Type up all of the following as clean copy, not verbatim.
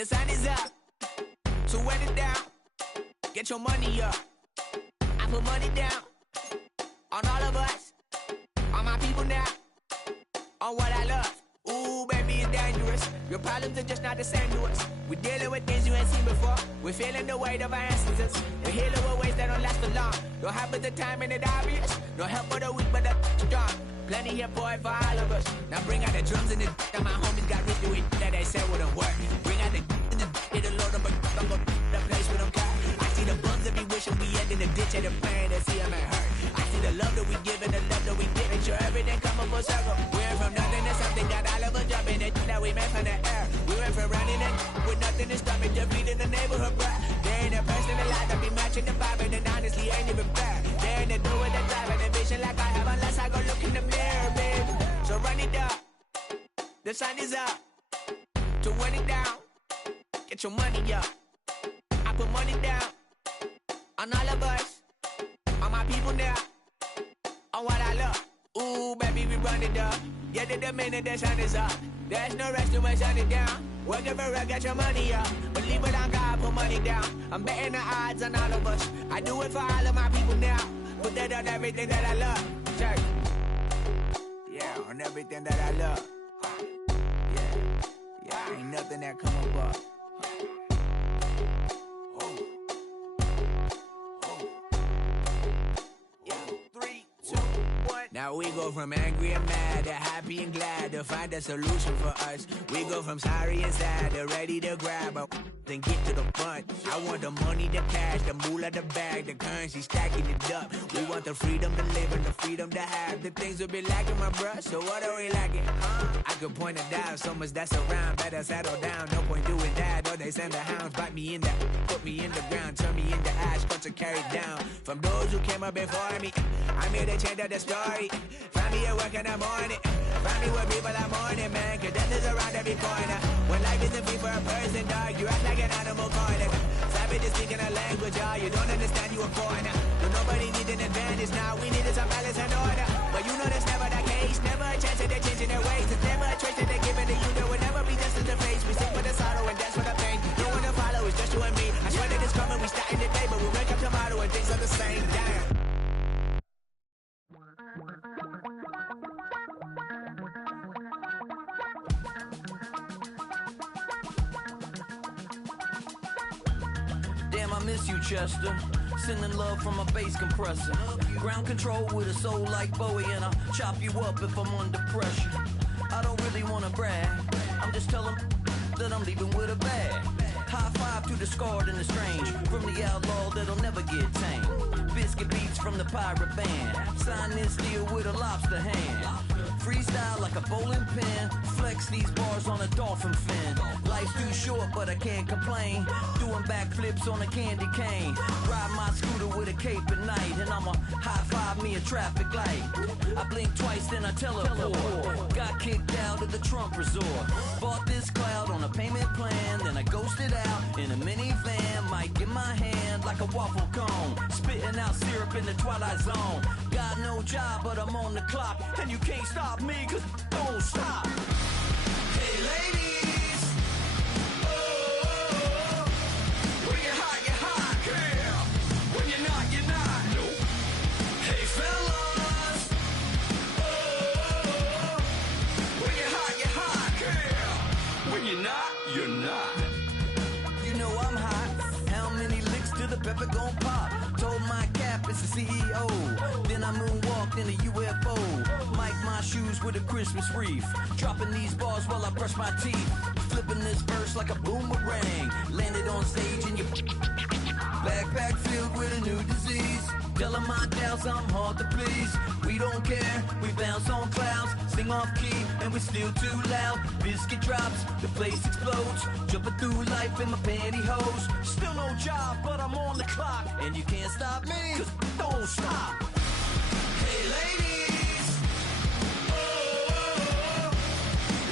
The sun is up, so wet it down. Get your money up. I put money down on all of us, on my people now, on what I love. Ooh, baby, it's dangerous. Your problems are just not the same to us. We're dealing with things you ain't seen before. We're feeling the weight of our ancestors. We're healing with ways that don't last for long. Don't happen the time and it obvious. No help for the weak, but the strong. Plenty here for it for all of us. Now bring out the drums and the that my homies got rich with that they said wouldn't work. Bring out the it'll load up, I'm gonna the place with them cut. I see the bums that be wishing we end in the ditch and the pain that see them and hurt. I see the love that we give and the love that we get. Make sure everything come up full circle. We're from nothing to something, got all of us jumping it that we made from the air. We went from running it with nothing to stop it, just beating the neighborhood, bruh. There ain't a person alive that be matching the vibe, and honestly ain't even fair. There ain't a do with the drive and the vision like I have unless I go look in the mirror, baby. So run it up, the sun is up, to run it down. Get your money up. I put money down on all of us, on my people now, on what I love. Ooh, baby, we run it up. Yeah, the minute the sun is up, there's no rest to shut it down. Working for real, get your money up. Believe it on God, put money down. I'm betting the odds on all of us. I do it for all of my people now. Put that on everything that I love. Check. Yeah, on everything that I love. Yeah, ain't nothing that come above. Now we go from angry and mad to happy and glad to find a solution for us. We go from sorry and sad to ready to grab a then get to the front. I want the money, the cash, the moolah, the bag, the currency, stacking it up. We want the freedom to live and the freedom to have the things we'll be lacking, my bruh. So what are we lacking? I could point it out, so much that's around. Better settle down, no point doing that. Or they send the hounds, bite me in the, put me in the ground, turn me into ash, cut to carry down. From those who came up before me, I'm here to change up the story. Find me at work in the morning. Find me with people I'm mourning, man. Cause death is around every corner. When life isn't free for a person, dog, you act like an animal corner. Savage is speaking a language, y'all. You don't understand, you a foreigner. But nobody needs an advantage now. We needed some balance and order. But you know that's never the case. Never a chance that they're changing their ways. It's never a choice that they're giving to you. There will never be justice to face. We sing for the sorrow and dance for the pain. No one to follow, it's just you and me. I swear that it's coming, we starting today. But we wake up tomorrow and things are the same. Damn. Damn, I miss you, Chester. Sending love from a bass compressor. Ground control with a soul like Bowie, and I'll chop you up if I'm under pressure. I don't really wanna brag, I'm just telling that I'm leaving with a bag. High five to the scarred and the strange, from the outlaw that'll never get tamed. Biscuit beats from the pirate band, sign this deal with a lobster hand. Freestyle like a bowling pin, flex these bars on a dolphin fin. Life's too short but I can't complain, doing backflips on a candy cane. Ride my scooter with a cape at night, and I'ma high five me a traffic light. I blink twice then I teleport, got kicked out of the Trump resort. Bought this cloud on a payment plan, then I ghosted out in a minivan. Mic in my hand like a waffle cone, spitting out syrup in the twilight zone. Got no job but I'm on the clock, and you can't stop me cause don't stop. Hey ladies, oh, when you're hot, girl. When you're not, nope. Hey fellas, oh, when you're hot, girl. When you're not. You know I'm hot, how many licks till the pepper gon' pop? Told my cap it's the CEO, then I moonwalked in a UFO. Mike my shoes with a Christmas wreath, dropping these bars while I brush my teeth. Flipping this verse like a boomerang, landed on stage in your backpack filled with a new disease. Telling my doubts I'm hard to please. We don't care, we bounce on clouds, sing off key and we still too loud. Biscuit drops, the place explodes, jumping through life in my pantyhose. Still no job but I'm on the clock, and you can't stop me cause don't stop. Hey ladies, oh,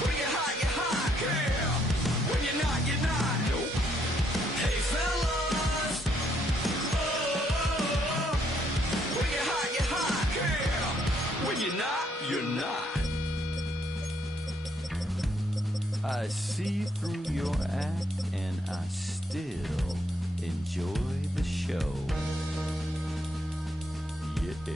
when you're hot, girl. When you're not, nope. Hey fellas, oh, when you're hot, girl. When you're not. I see through your act and I still enjoy the show. Yeah.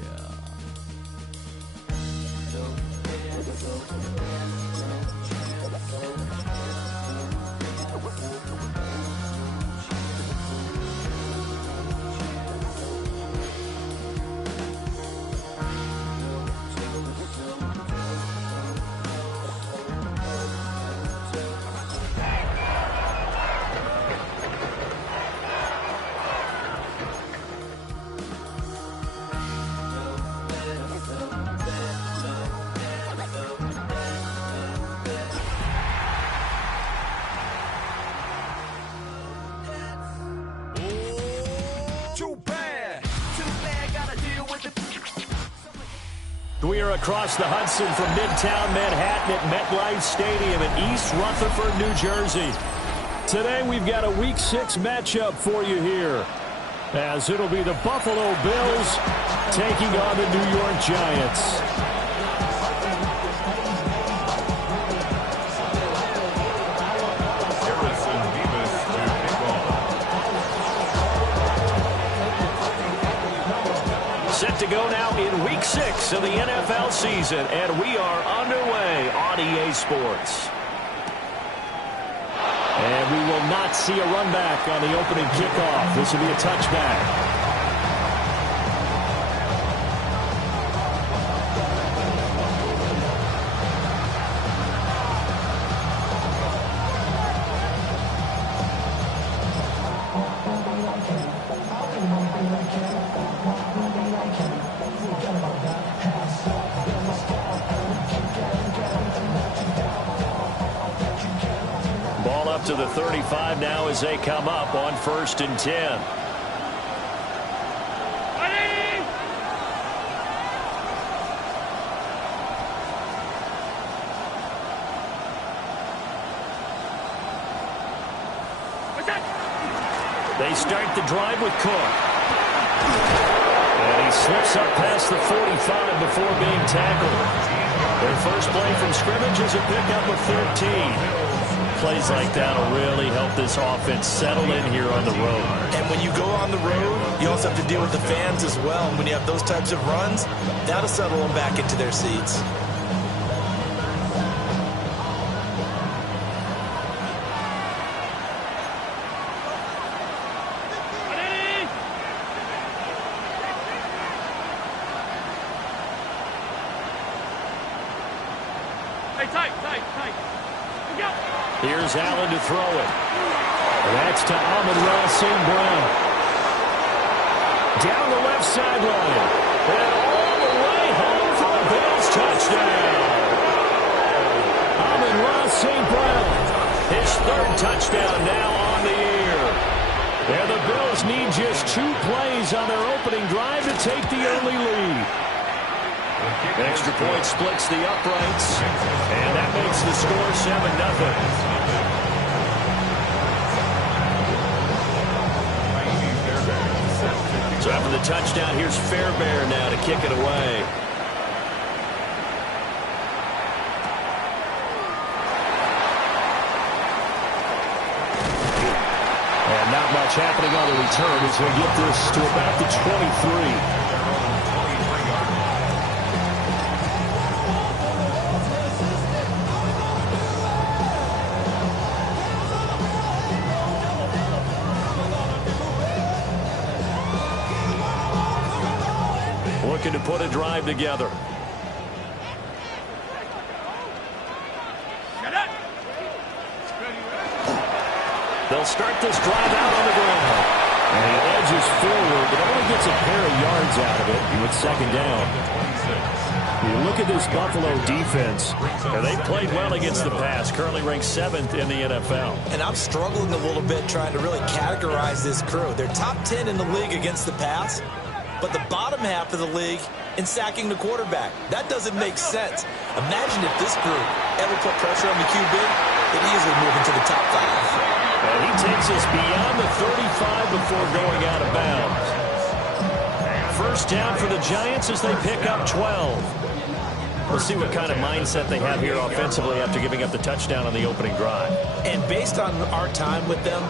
We are across the Hudson from Midtown Manhattan at MetLife Stadium in East Rutherford, New Jersey. Today we've got a Week 6 matchup for you here, as it'll be the Buffalo Bills taking on the New York Giants. Set to go now in Week 6 of the NFL season, and we are underway on EA Sports. And we will not see a run back on the opening kickoff. This will be a touchback. To the 35 now as they come up on 1st and 10. Ready? They start the drive with Cook. And he slips up past the 45 before being tackled. Their first play from scrimmage is a pickup of 13. Plays like that will really help this offense settle in here on the road. And when you go on the road, you also have to deal with the fans as well. And when you have those types of runs, that'll settle them back into their seats. Here's Allen to throw it. That's to Amon-Ra St. Brown. Down the left sideline. And all the way home for the Bills touchdown. Amon-Ra St. Brown. His third touchdown now on the year. And the Bills need just 2 plays on their opening drive to take the early lead. Extra point splits the uprights, and that makes the score 7-0. So after the touchdown, here's Fairbairn now to kick it away. And not much happening on the return as we get this to about the 23. Looking to put a drive together. They'll start this drive out on the ground. And he edges forward, but only gets a pair of yards out of it with 2nd down. You look at this Buffalo defense, and they played well against the pass, currently ranked 7th in the NFL. And I'm struggling a little bit trying to really categorize this crew. They're top 10 in the league against the pass, but the bottom half of the league in sacking the quarterback. That doesn't make sense. Imagine if this group ever put pressure on the QB, they'd easily move into the top 5. And he takes us beyond the 35 before going out of bounds. First down for the Giants as they pick up 12. We'll see what kind of mindset they have here offensively after giving up the touchdown on the opening drive. And based on our time with them,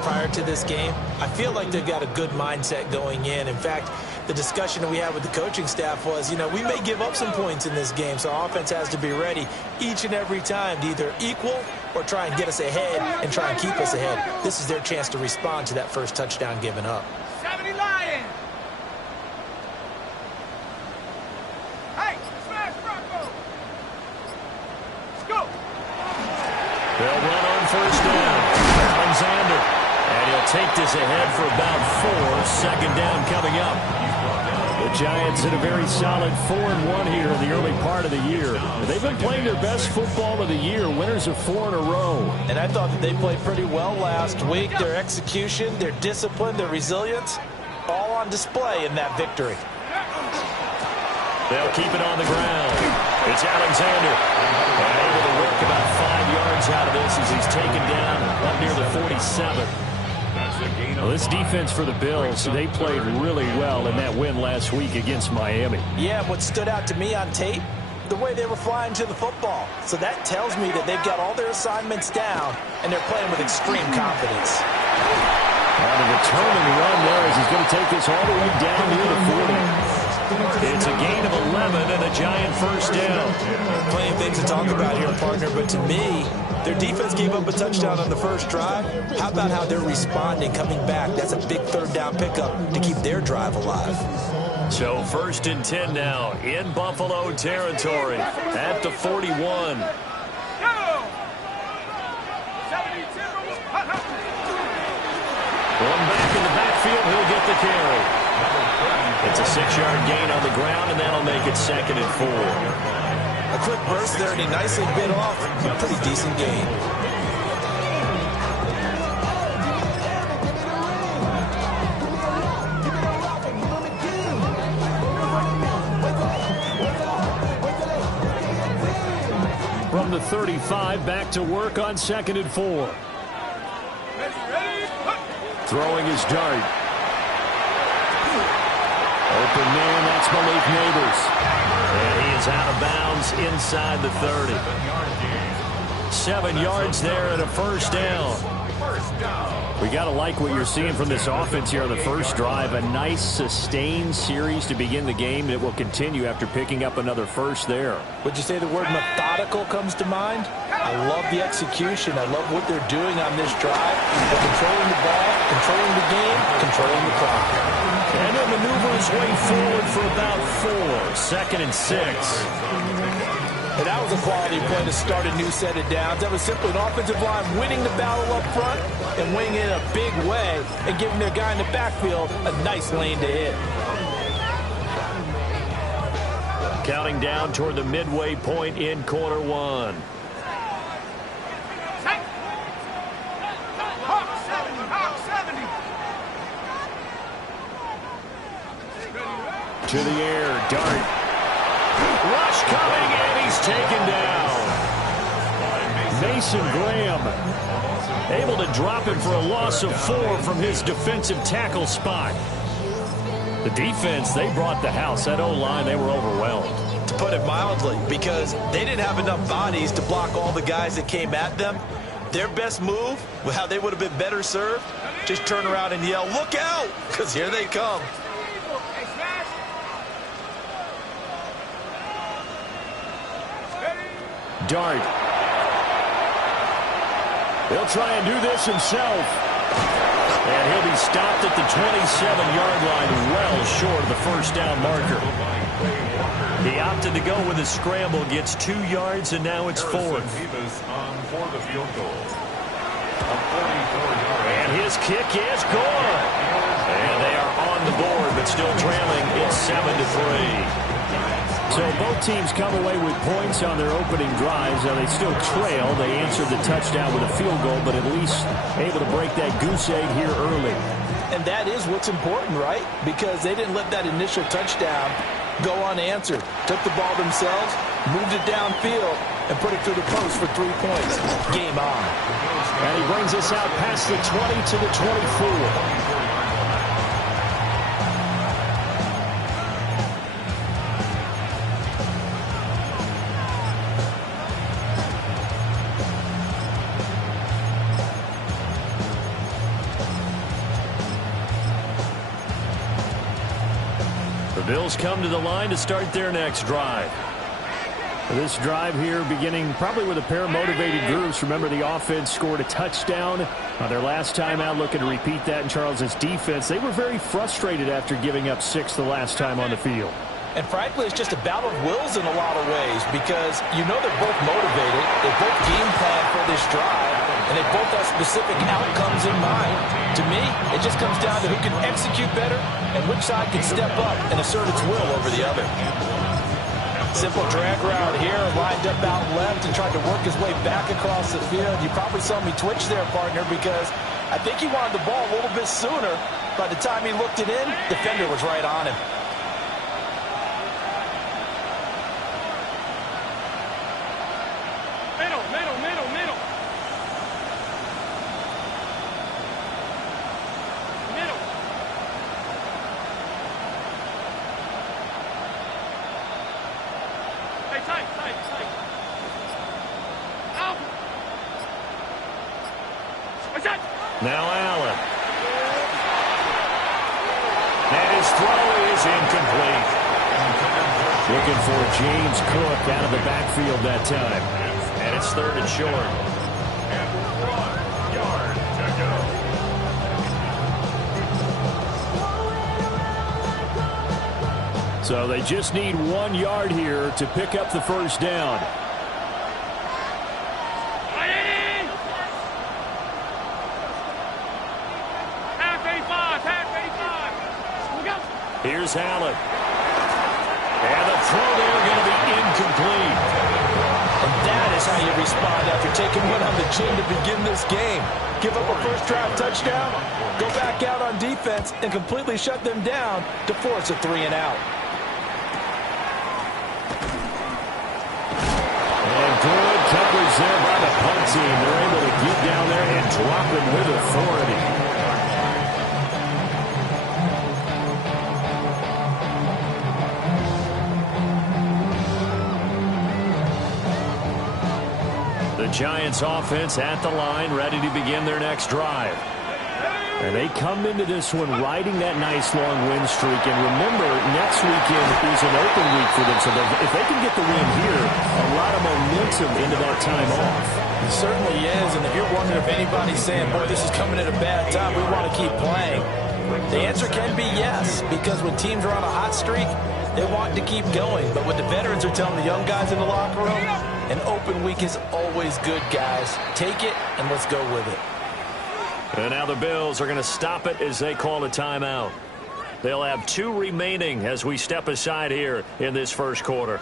prior to this game, I feel like they've got a good mindset going in. In fact, the discussion that we had with the coaching staff was, we may give up some points in this game, so our offense has to be ready each and every time to either equal or try and get us ahead and try and keep us ahead. This is their chance to respond to that first touchdown given up. 70 Lions! Hey, smash Bronco! Let's go! They'll run on first down. Alexander. And he'll take this ahead for about 4. Second down coming up. The Giants in a very solid 4-1 here in the early part of the year. They've been playing their best football of the year, winners of 4 in a row. And I thought that they played pretty well last week. Their execution, their discipline, their resilience, all on display in that victory. They'll keep it on the ground. It's Alexander. And able to work about 5 yards out of this as he's taken down up near the 47. Well, this defense for the Bills, they played really well in that win last week against Miami. Yeah, what stood out to me on tape, the way they were flying to the football. So that tells me that they've got all their assignments down, and they're playing with extreme confidence. On the returning run there as he's going to take this all the way down near the 40. It's a gain of 11 and a Giant first down. Plenty of things to talk about here, partner, but to me, their defense gave up a touchdown on the first drive. How about how they're responding, coming back? That's a big third down pickup to keep their drive alive. So 1st and 10 now in Buffalo territory at the 41. One back in the backfield, he'll get the carry. It's a 6-yard gain on the ground, and that'll make it 2nd and 4. A quick burst there, and he nicely bit off a pretty decent gain. From the 35, back to work on 2nd and 4. Throwing his dart. Open man, that's Malik Neighbors. And he is out of bounds inside the 30. 7 yards there and a first down. We got to like what you're seeing from this offense here on the first drive. A nice sustained series to begin the game that will continue after picking up another first there. Would you say the word methodical comes to mind? I love the execution. I love what they're doing on this drive. They're controlling the ball, controlling the game, controlling the clock. And he'll maneuver his way forward for about 4. 2nd and 6. And that was a quality play to start a new set of downs. That was simply an offensive line winning the battle up front and winning it in a big way and giving their guy in the backfield a nice lane to hit. Counting down toward the midway point in quarter 1. To the air, dart. Rush coming, and he's taken down. Mason Graham able to drop him for a loss of 4 from his defensive tackle spot. The defense, they brought the house. That O-line, they were overwhelmed. To put it mildly, because they didn't have enough bodies to block all the guys that came at them. Their best move, how they would have been better served, just turn around and yell, "Look out!" because here they come. Dart. He'll try and do this himself. And he'll be stopped at the 27-yard line, well short of the first down marker. He opted to go with a scramble, gets 2 yards, and now it's 4th. And his kick is good. And they are on the board, but still trailing. It's 7-3. So both teams come away with points on their opening drives. Now they still trail. They answered the touchdown with a field goal, but at least able to break that goose egg here early. And that is what's important, right? Because they didn't let that initial touchdown go unanswered. Took the ball themselves, moved it downfield, and put it through the post for 3 points. Game on. And he brings us out past the 20 to the 24. The Bills come to the line to start their next drive. This drive here beginning probably with a pair of motivated groups. Remember, the offense scored a touchdown on their last time out, looking to repeat that in Charles's defense. They were very frustrated after giving up 6 the last time on the field. And frankly, it's just a battle of wills in a lot of ways because you know they're both motivated. They both game plan for this drive, and they both have specific outcomes in mind. To me, it just comes down to who can execute better and which side can step up and assert its will over the other. Simple drag route here, lined up out left and tried to work his way back across the field. You probably saw me twitch there, partner, because I think he wanted the ball a little bit sooner. By the time he looked it in, defender was right on him. Now Allen. And his throw is incomplete. Looking for James Cook out of the backfield that time. And it's 3rd and short. And 1 yard to go. So they just need 1 yard here to pick up the first down. Here's Allen. And the throw there going to be incomplete. And that is how you respond after taking one on the chin to begin this game. Give up a first drive touchdown, go back out on defense, and completely shut them down to force a 3 and out. And good coverage there by the punt team. They're able to get down there and drop it with authority. The Giants offense at the line, ready to begin their next drive. And they come into this one riding that nice long win streak. And remember, next weekend is an open week for them. So if they can get the win here, a lot of momentum into that time off. It certainly is. And if you're wondering if anybody's saying, boy, this is coming at a bad time, we want to keep playing, the answer can be yes. Because when teams are on a hot streak, they want to keep going. But what the veterans are telling the young guys in the locker room, an open week is always good, guys. Take it, and let's go with it. And now the Bills are going to stop it as they call a timeout. They'll have 2 remaining as we step aside here in this first quarter.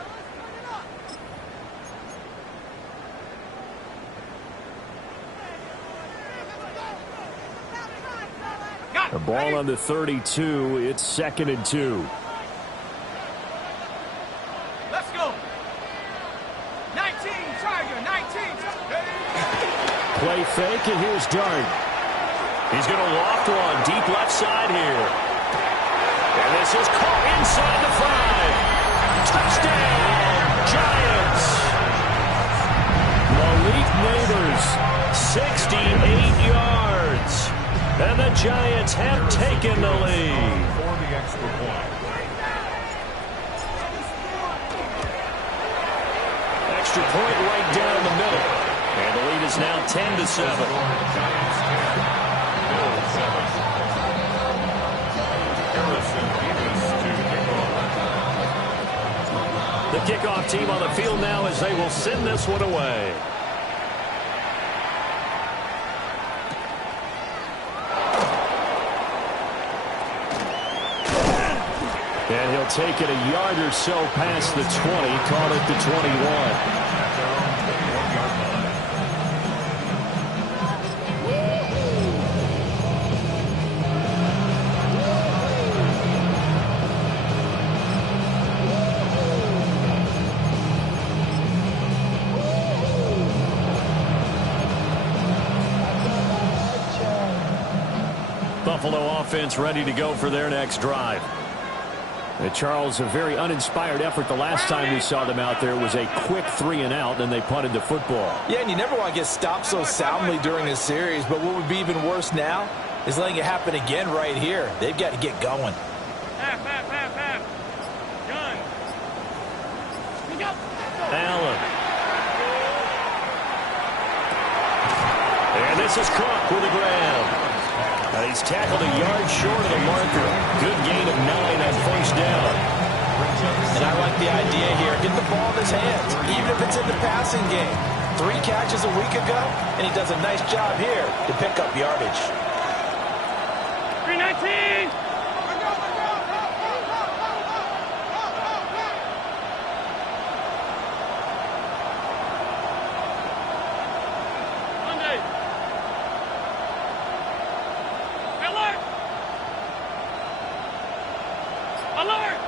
The ball on the 32. It's 2nd and 2. Let's go. 19, Tiger, 19. Play fake, and here's Dart. He's going to loft one deep left side here. And this is caught inside the 5. Touchdown, Giants. Malik Neighbors, 68 yards. And the Giants have taken the lead. For the extra point. Extra point right down the middle. And the lead is now 10-7. The kickoff team on the field now as they will send this one away. And he'll take it a yard or so past the 20, call it the 21. Buffalo offense ready to go for their next drive. And Charles, a very uninspired effort the last time we saw them out there was a quick 3 and out, and they punted the football. Yeah, and you never want to get stopped so soundly during a series, but what would be even worse now is letting it happen again right here. They've got to get going. Half. Allen. And this is Cook with the grab. He's tackled a yard short of the marker. Good gain of 9 on first down. And I like the idea here. Get the ball in his hands, even if it's in the passing game. 3 catches a week ago, and he does a nice job here to pick up yardage. 319! Monday! Alert! Alert!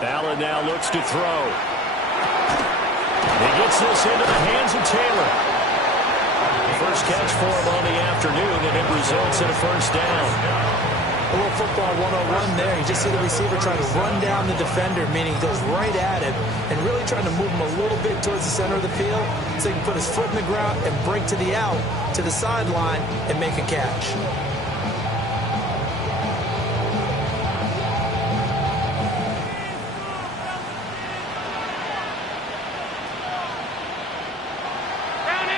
Allen now looks to throw. He gets this into the hands of Taylor. First catch for him on the afternoon, and it results in a first down. A little football 101 there. You just see the receiver trying to run down the defender, meaning he goes right at him and really trying to move him a little bit towards the center of the field so he can put his foot in the ground and break to the out, to the sideline, and make a catch. Round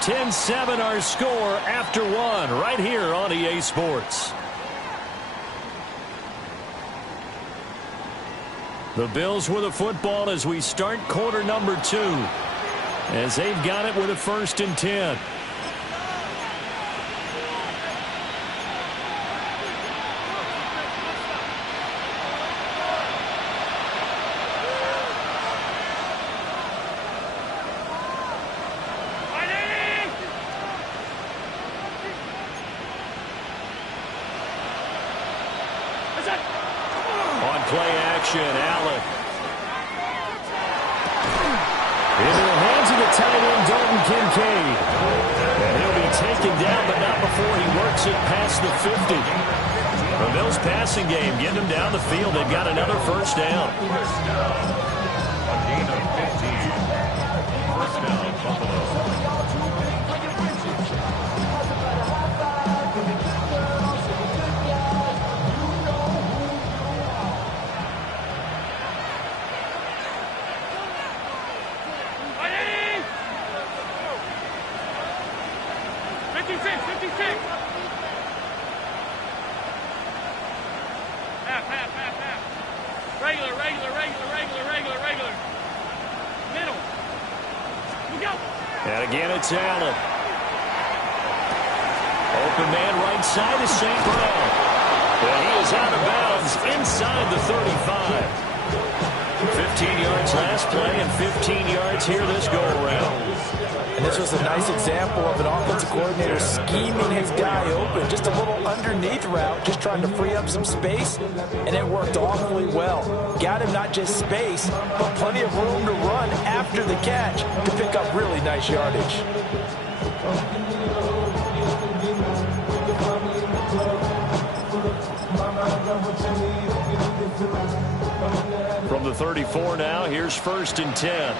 10-7 our score after 1 right here on EA Sports. The Bills with the football as we start quarter number 2. As they've got it with a 1st and 10. Play action, Allen. Into the hands of the tight end, Dalton Kincaid. And he'll be taken down, but not before he works it past the 50. The Bills passing game, getting them down the field. They've got another first down. A gain of 15. First down, Buffalo. And again, it's Allen. Open man right side is St. Brown. And he is out of bounds inside the 35. 15 yards last play and 15 yards here this go-around. And this was a nice example of an offensive coordinator scheming his guy open. Just a little underneath route, just trying to free up some space, and it worked awfully well. Got him not just space, but plenty of room to run after the catch to pick up really nice yardage. From the 34 now, here's 1st and 10.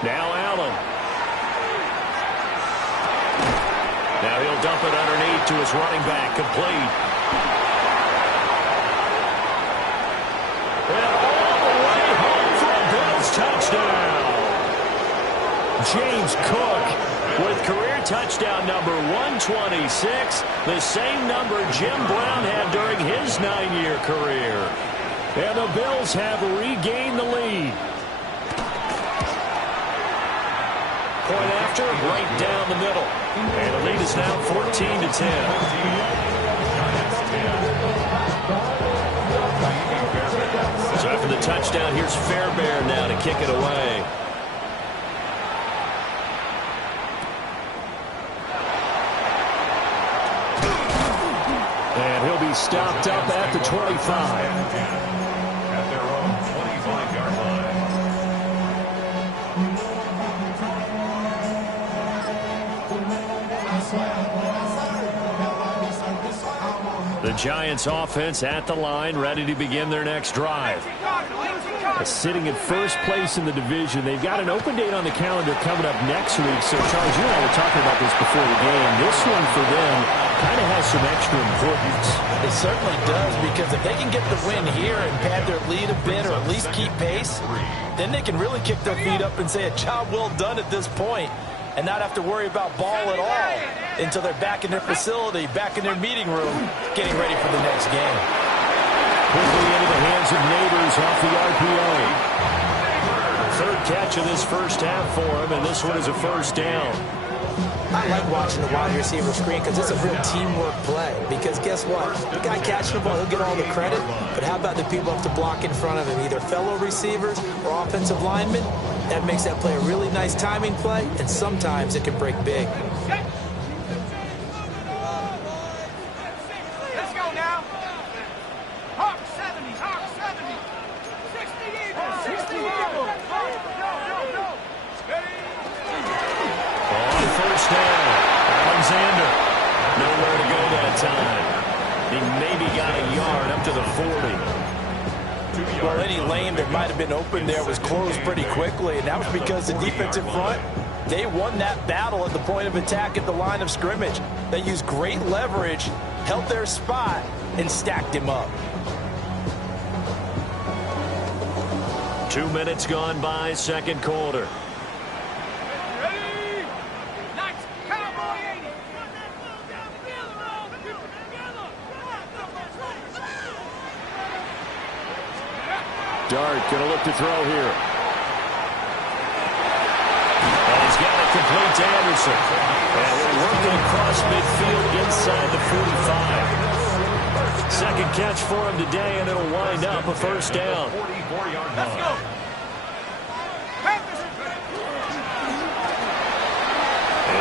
Now Allen. Now he'll dump it underneath to his running back, complete. And all the way home for a Bills touchdown. James Cook with career touchdown number 126, the same number Jim Brown had during his 9-year career. And the Bills have regained the lead. Point after, right down the middle. And the lead is now 14-10. So after the touchdown, here's Fairbairn now to kick it away. And he'll be stopped up at the 25. At their own 25-yard line. The Giants offense at the line, ready to begin their next drive. Sitting in first place in the division. They've got an open date on the calendar coming up next week. So, Charles, you and I were talking about this before the game. This one for them kind of has some extra importance. It certainly does, because if they can get the win here and pad their lead a bit or at least keep pace, then they can really kick their feet up and say a job well done at this point and not have to worry about ball at all until they're back in their facility, back in their meeting room, getting ready for the next game. Quickly into the hands of Neighbors off the RPO. Third catch of this first half for him, and this one is a first down. I like watching the wide receiver screen because it's a real teamwork play. Because guess what? The guy catching the ball, he'll get all the credit. But how about the people have to block in front of him, either fellow receivers or offensive linemen? That makes that play a really nice timing play, and sometimes it can break big. Let's go now. Hawk 70, Hawk 70. 60 Eagles, 60 Eagles. Go. On first down, Alexander. Nowhere to go that time. He maybe got a yard up to the 40. Well, any lane that might have been open there was closed pretty quickly, and that was because the defensive front, they won that battle at the point of attack at the line of scrimmage. They used great leverage, held their spot, and stacked him up. 2 minutes gone by, second quarter. Ready? Lights, Cowboy 80. Dart going to look to throw here. And he's got it complete to Anderson. And we're working across midfield inside the 45. Second catch for him today, and it'll wind up a first down. 44-yard Let's go. line.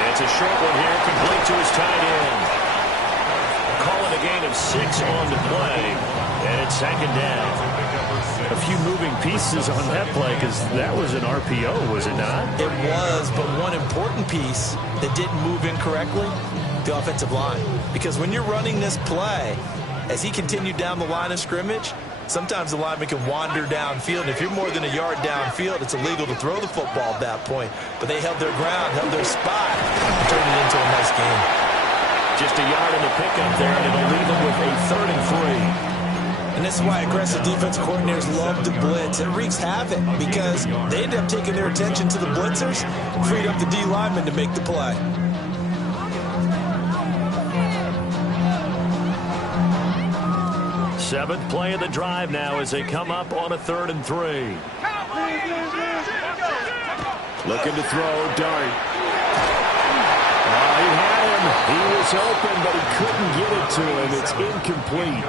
It's a short one here, complete to his tight end. Calling a gain of 6 on the play, and it's second down. A few moving pieces on that play, because that was an RPO, was it not? It was, but one important piece that didn't move incorrectly, the offensive line. Because when you're running this play, as he continued down the line of scrimmage, sometimes the lineman can wander downfield. And if you're more than a yard downfield, it's illegal to throw the football at that point. But they held their ground, held their spot, and turned it into a nice game. Just a yard in the pickup there, and it'll leave them with a 3rd and 3. And this is why aggressive defense coordinators love to blitz. It wreaks havoc because they end up taking their attention to the blitzers, freed up the D lineman to make the play. Seventh play of the drive now as they come up on a 3rd and 3. Looking to throw, Dart. He had him. He was open, but he couldn't get it to him. It's incomplete.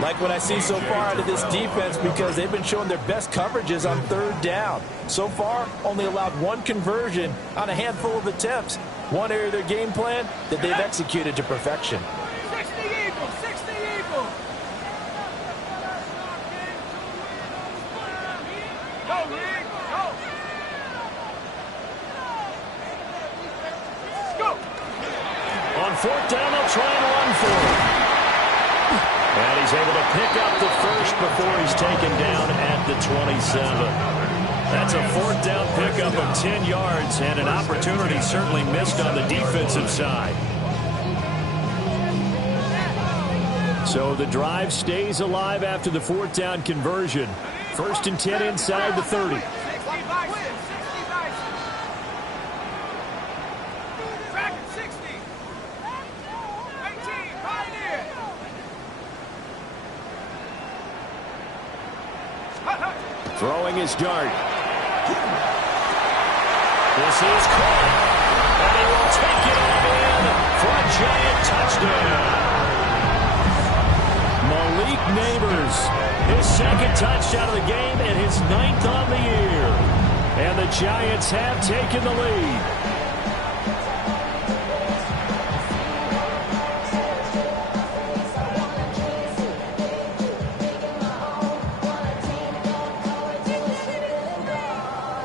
Like what I see so far out of this defense, because they've been showing their best coverages on 3rd down. So far, only allowed 1 conversion on a handful of attempts. One area of their game plan that they've executed to perfection. 60 Eagles, 60 Eagles. Go, Rick, go. Go. On 4th down, they'll try and run for it. And he's able to pick up the first before he's taken down at the 27. That's a 4th down pickup of 10 yards and an opportunity certainly missed on the defensive side. So the drive stays alive after the 4th down conversion. 1st and 10 inside the 30. Throwing his Dart. This is caught. And he will take it all in for a giant touchdown. Malik Neighbors, his 2nd touchdown of the game and his 9th on the year. And the Giants have taken the lead.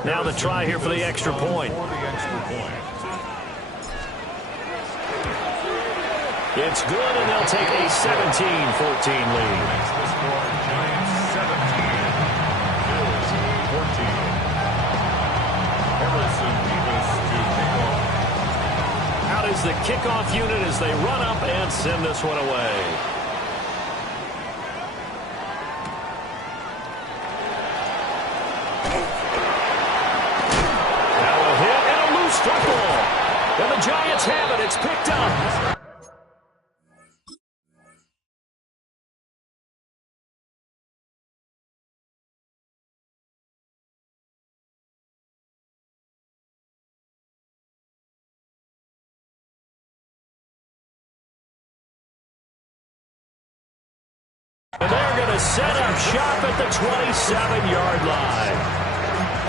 Now the try here for the extra point. It's good, and they'll take a 17-14 lead. is the kickoff unit as they run up and send this one away. Now a hit and a loose football. And the Giants have it. It's picked up. And they're going to set up shop at the 27-yard line.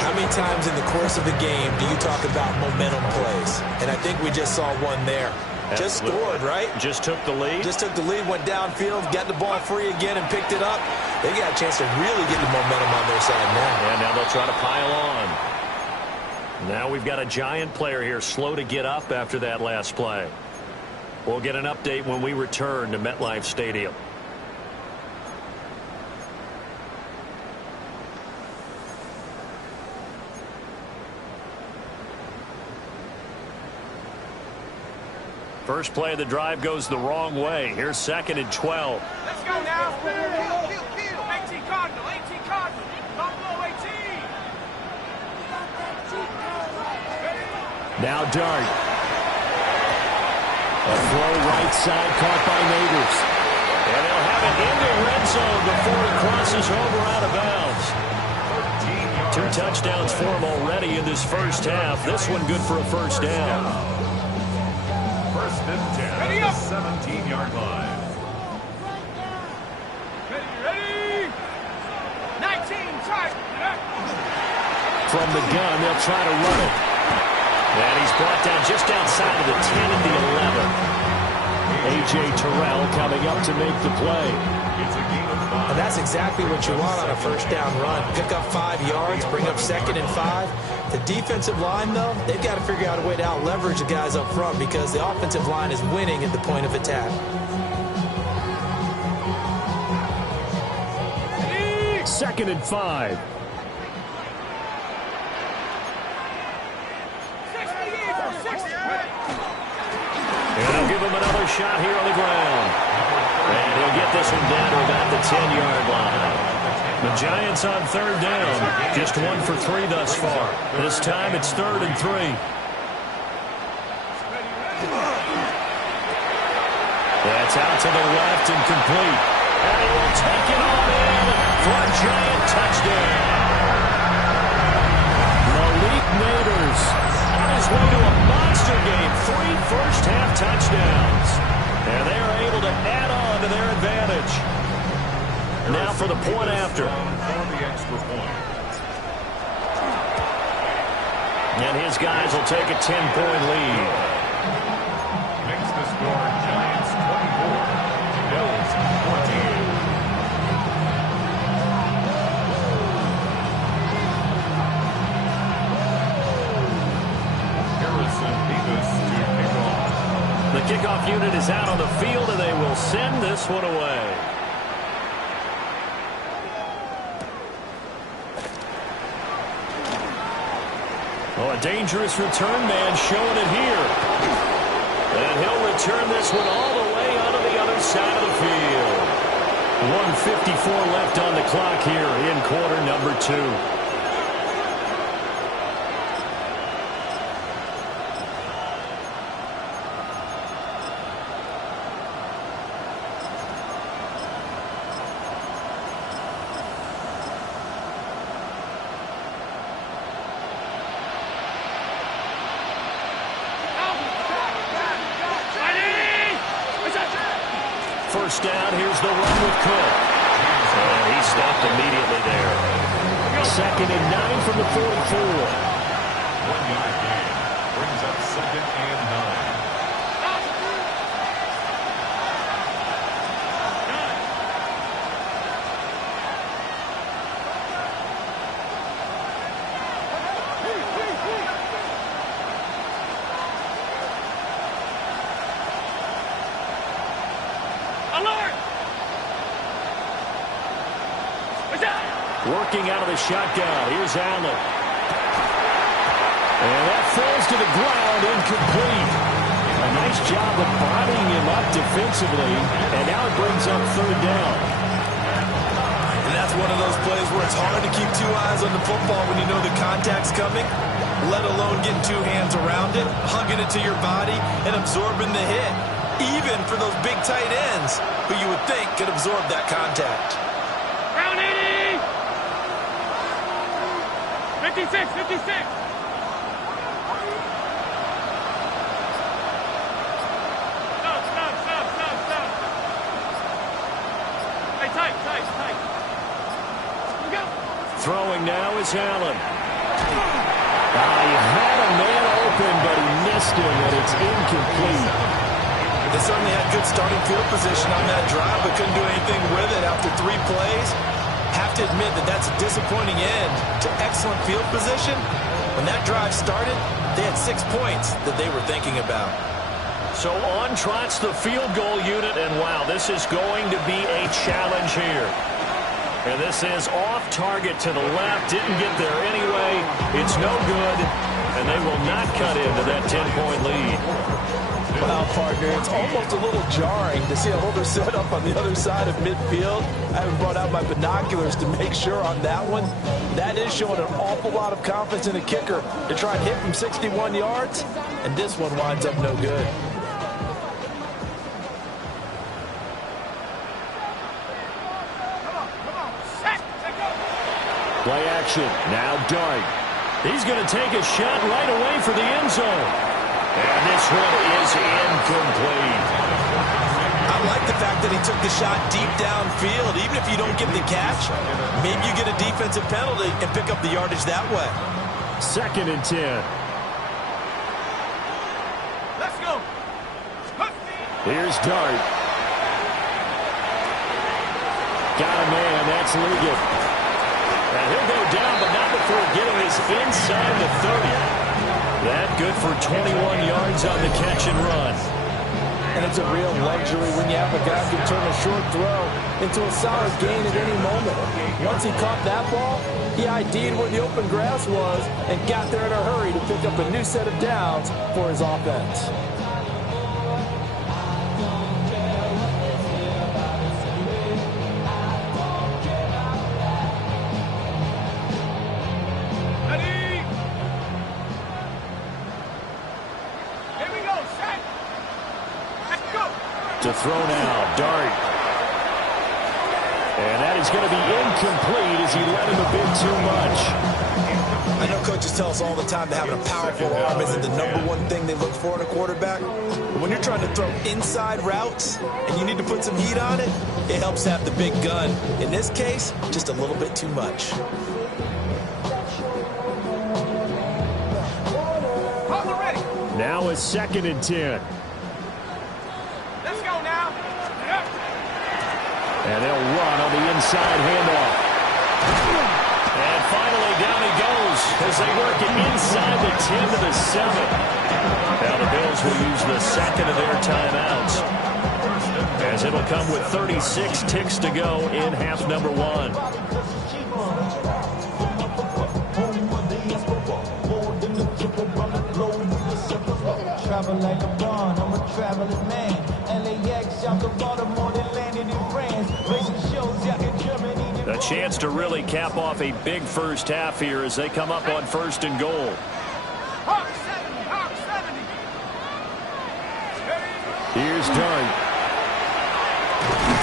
How many times in the course of the game do you talk about momentum plays? And I think we just saw one there. Just scored, right? Just took the lead. Just took the lead, went downfield, got the ball free again and picked it up. They got a chance to really get the momentum on their side now. And now they'll try to pile on. Now we've got a Giant player here slow to get up after that last play. We'll get an update when we return to MetLife Stadium. First play of the drive goes the wrong way. Here's 2nd and 12. Let's go now. 18 Cardinal, 18 Cardinal. Buffalo 18. Now Dart. A throw right side caught by Neighbors. And they'll have it in the red zone before he crosses over out of bounds. 2 touchdowns for him already in this first half. This one good for a first down. First and 10 at the 17-yard line. Ready? 19, try. From the gun, they'll try to run it. And he's brought down just outside of the 10 and the 11. A.J. Terrell coming up to make the play. It's a gain of 5. And that's exactly what you want on a first down run. Pick up 5 yards, bring up 2nd and 5. The defensive line, though, they've got to figure out a way to out-leverage the guys up front because the offensive line is winning at the point of attack. 2nd and 5. And they'll give him another shot here on the ground. And he'll get this one down to about the 10-yard line. The Giants on 3rd down. Just 1 for 3 thus far. This time it's 3rd and 3. That's out to the left and complete. And he will take it on in for a Giant touchdown. Malik Neighbors on his way to a monster game. 3 first-half touchdowns. And they are able to add on to their advantage. Now for the point after. For the extra point. And his guys will take a 10-point lead. Makes the score Giants 24, Bills 14. Harrison Davis to kick off. The kickoff unit is out on the field, and they will send this one away. Oh, a dangerous return man showing it here. And he'll return this one all the way onto the other side of the field. 1:54 left on the clock here in quarter number 2. First down, here's the run with Cook. And he stopped immediately there. 2nd and 9 from the 44. 1-yard gain. Brings up 2nd and 9. Working out of the shotgun. Here's Allen. And that falls to the ground, incomplete. A nice job of bodying him up defensively, and now it brings up third down. And that's one of those plays where it's hard to keep two eyes on the football when you know the contact's coming, let alone getting two hands around it, hugging it to your body, and absorbing the hit, even for those big tight ends who you would think could absorb that contact. Round 80! 56, 56! Throwing now is Allen. He had a man open, but he missed him, and it's incomplete. They certainly had good starting field position on that drive, but couldn't do anything with it after 3 plays. Have to admit that that's a disappointing end to excellent field position. When that drive started, they had 6 points that they were thinking about. So on trots the field goal unit, and wow, this is going to be a challenge here. And this is off target to the left. Didn't get there anyway. It's no good. And they will not cut into that 10-point lead. Wow, partner, it's almost a little jarring to see a holder set up on the other side of midfield. I haven't brought out my binoculars to make sure on that one. That is showing an awful lot of confidence in a kicker to try and hit from 61 yards. And this one winds up no good. Play action. Now Dart. He's going to take a shot right away for the end zone. And this one is incomplete. I like the fact that he took the shot deep downfield. Even if you don't get the catch, maybe you get a defensive penalty and pick up the yardage that way. 2nd and 10. Let's go. Here's Dart. Got a man. That's Liggett. And he'll go down, but not before getting this inside the 30. That good for 21 yards on the catch and run. And it's a real luxury when you have a guy who can turn a short throw into a solid gain at any moment. Once he caught that ball, he ID'd where the open grass was and got there in a hurry to pick up a new set of downs for his offense. To throw now, Dart. And that is going to be incomplete as he let him a bit too much. I know coaches tell us all the time that having a powerful arm isn't the #1 thing they look for in a quarterback. But when you're trying to throw inside routes and you need to put some heat on it, it helps have the big gun. In this case, just a little bit too much. Now a 2nd and 10. And they'll run on the inside handoff. And finally down he goes as they work it inside the 10 to the 7. Now the Bills will use the 2nd of their timeouts, as it'll come with 36 ticks to go in half number 1. Travel like LeBron, I'm a traveling man. LAX, out to Baltimore, they landed in France. Racing shows out in Germany. A chance to really cap off a big first half here as they come up on 1st and goal. Hawk 70, Hawk 70. Here's Dart.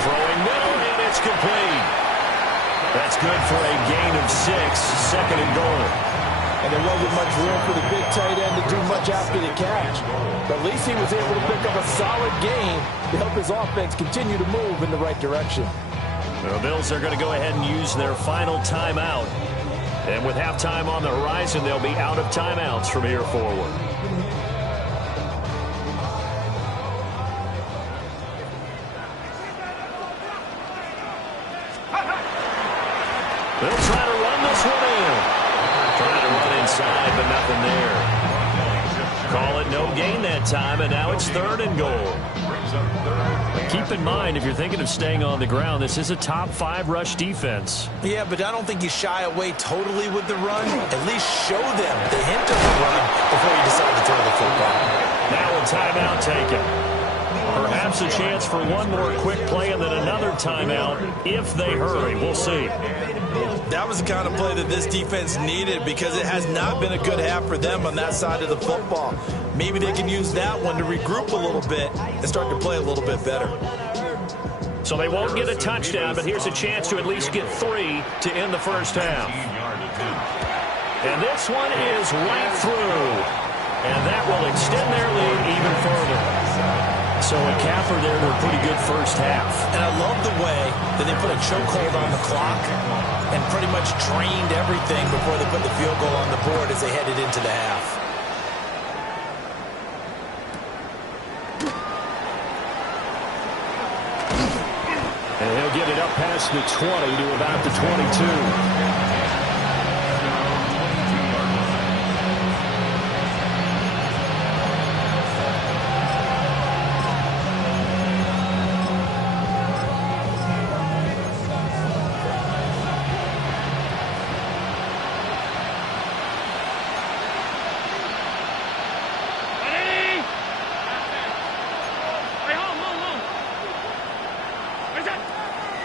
Throwing middle, and it's complete. That's good for a gain of 6, 2nd and goal. And there wasn't much room for the big tight end to do much after the catch. But at least he was able to pick up a solid gain to help his offense continue to move in the right direction. The Bills are going to go ahead and use their final timeout. And with halftime on the horizon, they'll be out of timeouts from here forward. They'll try to run this one in. Trying to run inside, but nothing there. Call it no gain that time, and now it's 3rd and goal. Keep in mind, if you're thinking of staying on the ground, this is a top 5 rush defense. Yeah, but I don't think you shy away totally with the run. At least show them the hint of the run before you decide to throw the football. Now a timeout taken. Perhaps a chance for one more quick play and then another timeout if they hurry. We'll see. That was the kind of play that this defense needed because it has not been a good half for them on that side of the football. Maybe they can use that one to regroup a little bit and start to play a little bit better. So they won't get a touchdown, but here's a chance to at least get 3 to end the first half. And this one is right through. And that will extend their lead even further. So a capper there to a pretty good first half. And I love the way that they put a chokehold on the clock and pretty much drained everything before they put the field goal on the board as they headed into the half. And he'll get it up past the 20 to about the 22.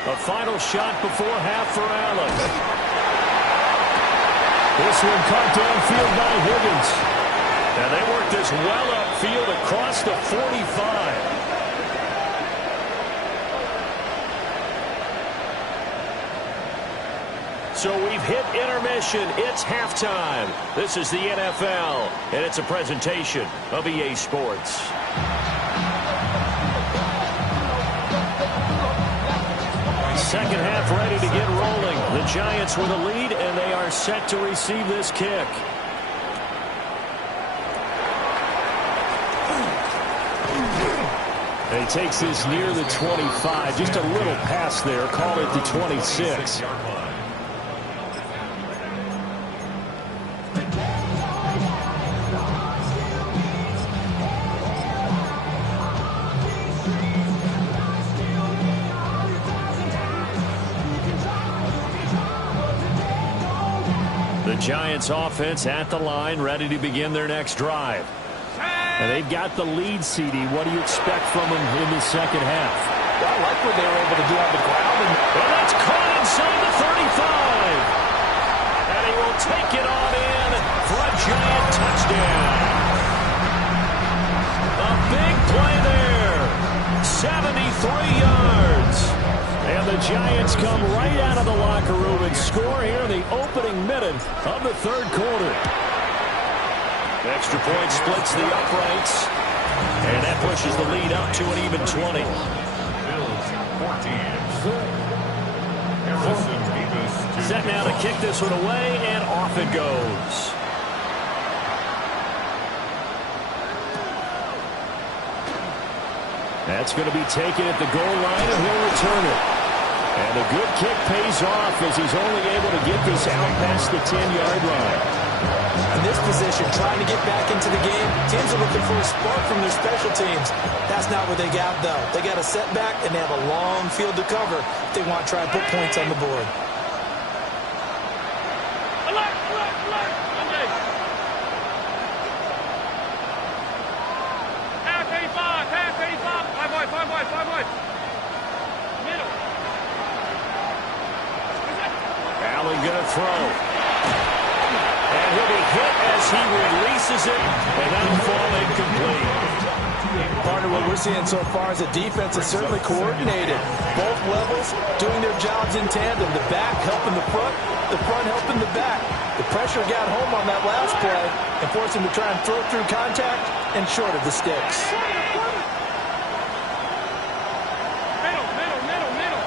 A final shot before half for Allen. This one caught downfield by Higgins. And they work this well upfield across the 45. So we've hit intermission. It's halftime. This is the NFL, and it's a presentation of EA Sports. Second half ready to get rolling. The Giants with a lead, and they are set to receive this kick. And he takes this near the 25. Just a little pass there. Call it the 26. Giants offense at the line, ready to begin their next drive. And they've got the lead, CD. What do you expect from them in the second half? Well, I like what they were able to do on the ground. And that's caught inside the 35. And he will take it on in for a Giant touchdown. A big play there. 73 yards. And the Giants come right out of the locker room and score here in the opening minute of the third quarter. Extra point splits the uprights. And that pushes the lead up to an even 20. Bills 14. Set now to kick this one away, and off it goes. That's going to be taken at the goal line, and he'll return it. And a good kick pays off as he's only able to get this out past the 10-yard line. In this position, trying to get back into the game, teams are looking for a spark from their special teams. That's not what they got, though. They got a setback, and they have a long field to cover if they want to try and put points on the board. Alert, alert, alert! Monday. Half 85, half 85. 5 wide, 5 wide, 5 wide. Middle. Allen going to throw. And he'll be hit as he releases it, and that'll fall incomplete. Part of what we're seeing so far is the defense is certainly coordinated. Both levels doing their jobs in tandem. The back helping the front helping the back. The pressure got home on that last play and forced him to try and throw through contact and short of the sticks. Middle, middle, middle, middle.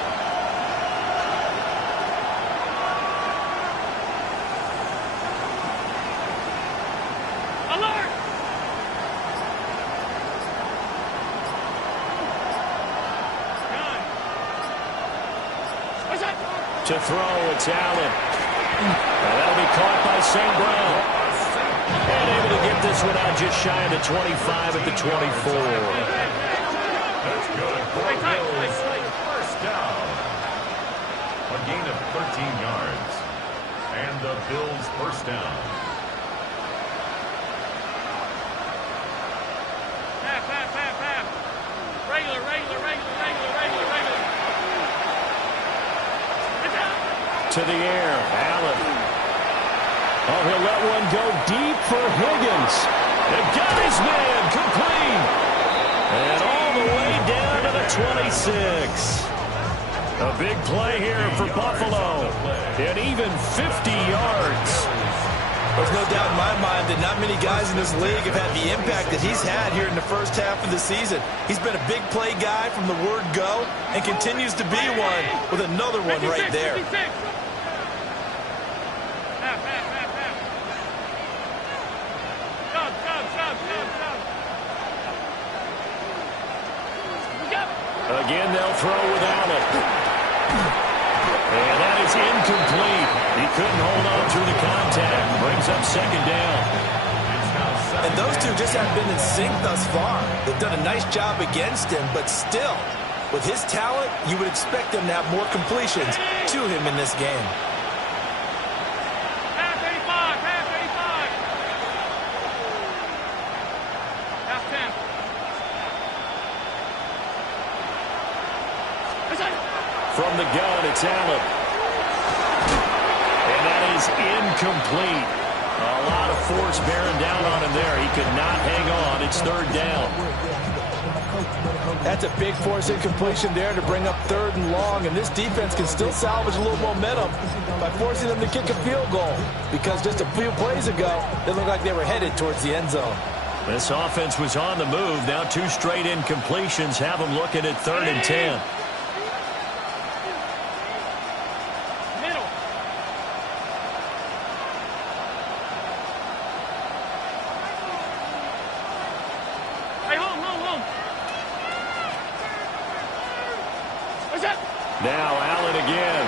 Alert! To throw, it's Allen. And that'll be caught by St. Brown. And able to get this one out just shy of the 25 at the 24. That's good for Bills. First down. A gain of 13 yards. And the Bills first down. Half, half, half. to the air. Allen. Oh, he'll let one go deep for Higgins. And got his man complete. And all the way down to the 26. A big play here for Buffalo. And even 50 yards. There's no doubt in my mind that not many guys in this league have had the impact that he's had here in the first half of the season. He's been a big play guy from the word go and continues to be one with another one right there. Again, they'll throw without it. And that is incomplete. He couldn't hold on through the contact. Brings up second down. And those two just have been in sync thus far. They've done a nice job against him, but still, with his talent, you would expect him to have more completions to him in this game. Half 85, half 85. Half 10. From the gun, it's Allen. And that is incomplete. A lot of force bearing down on him there. He could not hang on. It's third down. That's a big force incompletion there to bring up third and long, and this defense can still salvage a little momentum by forcing them to kick a field goal, because just a few plays ago, they looked like they were headed towards the end zone. This offense was on the move. Now two straight incompletions have them looking at 3rd and 10. Now Allen again.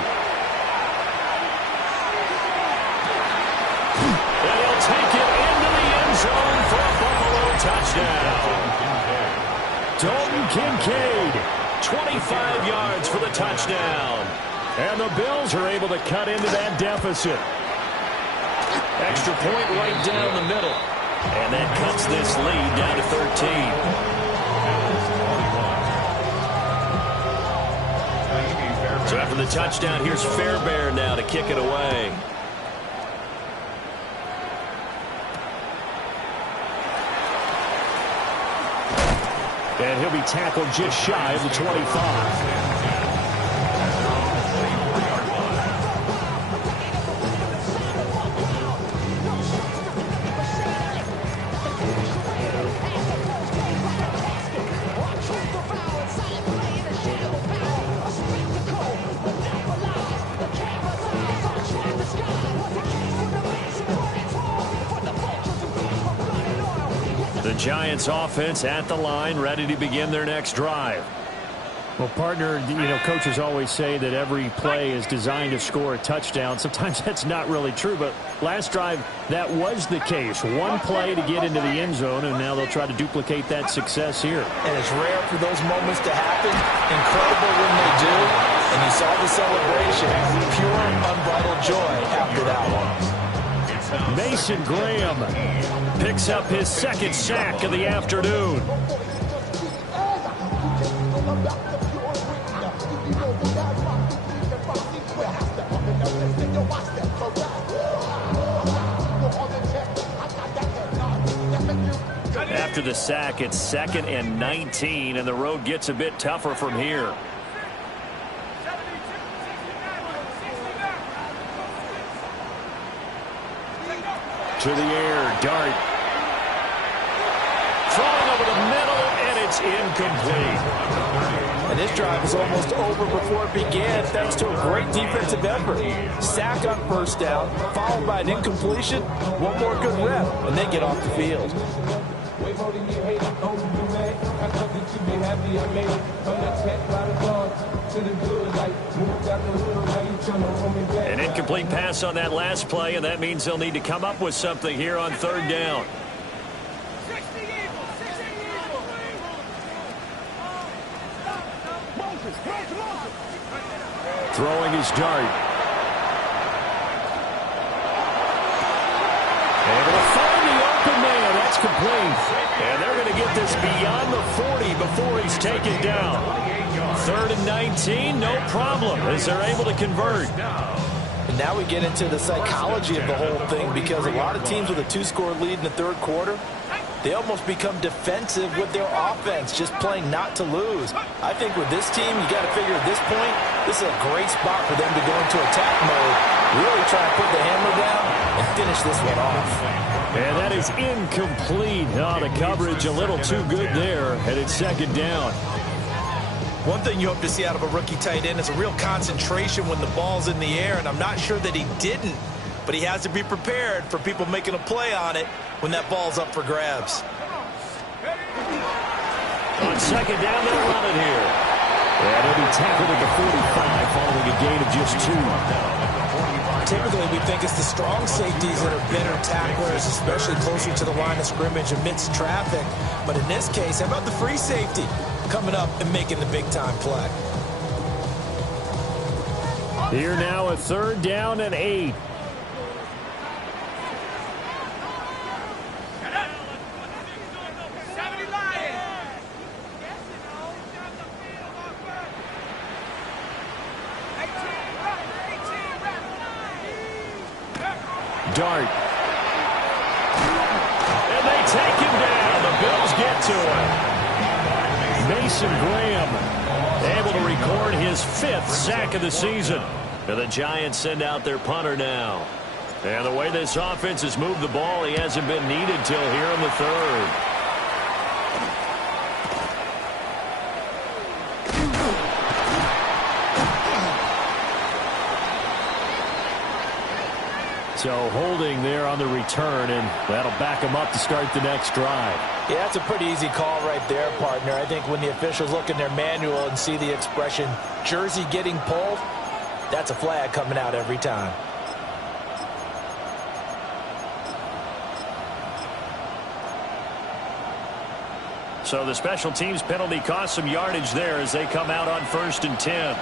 And he'll take it into the end zone for a Buffalo touchdown. Dalton Kincaid, 25 yards for the touchdown. And the Bills are able to cut into that deficit. Extra point right down the middle. And that cuts this lead down to 13. So after the touchdown, here's Fairbairn now to kick it away. And he'll be tackled just shy of the 25. Giants offense at the line, ready to begin their next drive. Well, partner, coaches always say that every play is designed to score a touchdown. Sometimes that's not really true, but last drive, that was the case. One play to get into the end zone, and now they'll try to duplicate that success here. And it's rare for those moments to happen. Incredible when they do. And you saw the celebration. Pure, unbridled joy after that one. Mason Graham picks up his second sack of the afternoon. After the sack, it's 2nd and 19, and the road gets a bit tougher from here. To the air, Dart. Throwing over the middle, and it's incomplete. And this drive is almost over before it began, thanks to a great defensive effort. Sack on first down, followed by an incompletion. One more good rep, and they get off the field. An incomplete pass on that last play, and that means they'll need to come up with something here on 3rd down. Throwing his Dart. Able to find the open man. That's complete. And they're going to get this beyond the 40 before he's taken down. 3rd and 19, no problem, as they're able to convert. now we get into the psychology of the whole thing, because a lot of teams with a 2-score lead in the third quarter, they almost become defensive with their offense, just playing not to lose. I think with this team, you got to figure at this point, this is a great spot for them to go into attack mode, really try to put the hammer down and finish this one off. And that is incomplete. Oh, the coverage a little too good there, and it's second down. One thing you hope to see out of a rookie tight end is a real concentration when the ball's in the air, and I'm not sure that he didn't, but he has to be prepared for people making a play on it when that ball's up for grabs. On second down, they'll run it here. And he'll be tackled at the 45 following a gain of just 2. Typically, we think it's the strong safeties that are better tacklers, especially closer to the line of scrimmage amidst traffic. But in this case, how about the free safety coming up and making the big-time play? Here now, a third down and 8. Dart. And they take him down. The Bills get to him. Mason Graham able to record his 5th sack of the season. And the Giants send out their punter now. And the way this offense has moved the ball, he hasn't been needed till here in the third. So holding there on the return, and that'll back them up to start the next drive. Yeah, that's a pretty easy call right there, partner. I think when the officials look in their manual and see the expression, jersey getting pulled, that's a flag coming out every time. So the special teams penalty cost some yardage there as they come out on 1st and 10.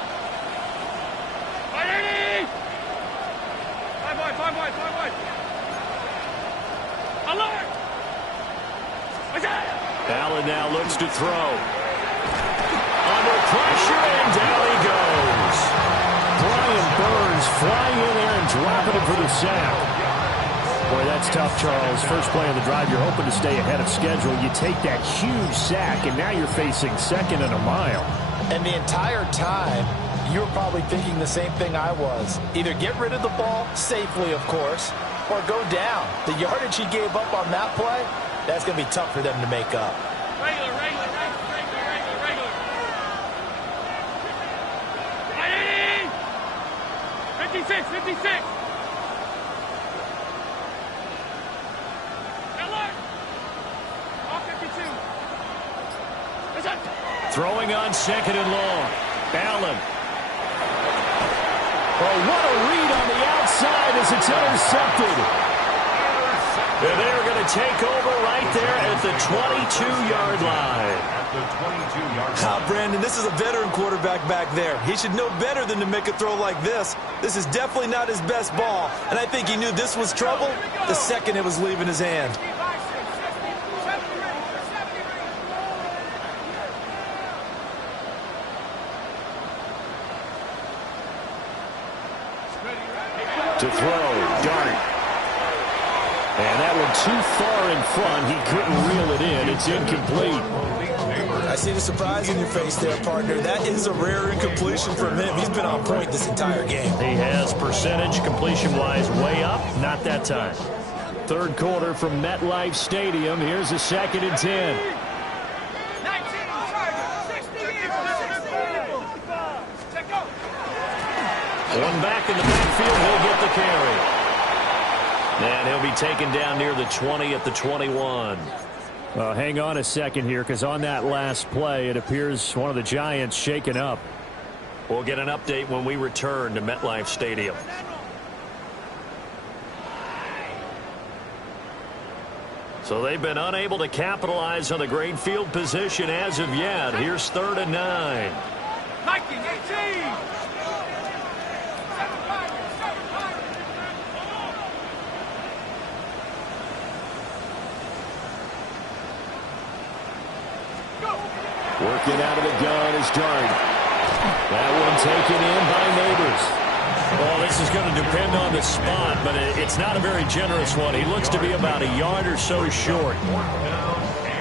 Allen now looks to throw. Under pressure, and down he goes. Brian Burns flying in there and dropping it for the sack. Boy, that's tough, Charles. First play of the drive, you're hoping to stay ahead of schedule. You take that huge sack, and now you're facing 2nd and a mile. And the entire time, you were probably thinking the same thing I was. Either get rid of the ball, safely, of course, or go down. The yardage he gave up on that play, that's going to be tough for them to make up. Regular. 56. Throwing on 2nd and long. Allen. Oh, what a read on the outside as it's intercepted. And they're going to take over right there at the 22-yard line. Brandon, this is a veteran quarterback back there. He should know better than to make a throw like this. This is definitely not his best ball, and I think he knew this was trouble the second it was leaving his hand. To throw, Dart. And that one too far in front. He couldn't reel it in. It's incomplete. I see the surprise in your face there, partner. That is a rare incompletion from him. He's been on point this entire game. He has percentage completion-wise way up. Not that time. Third quarter from MetLife Stadium. Here's a 2nd and 10. One back in the backfield, he'll get the carry. And he'll be taken down near the 20 at the 21. Hang on a second here, because on that last play, it appears one of the Giants shaken up. We'll get an update when we return to MetLife Stadium. So they've been unable to capitalize on the great field position as of yet. Here's 3rd and 9. 19-18. Working out of the gun is Dart. That one taken in by Neighbors. Well, this is going to depend on the spot, but it's not a very generous one. He looks to be about a yard or so short.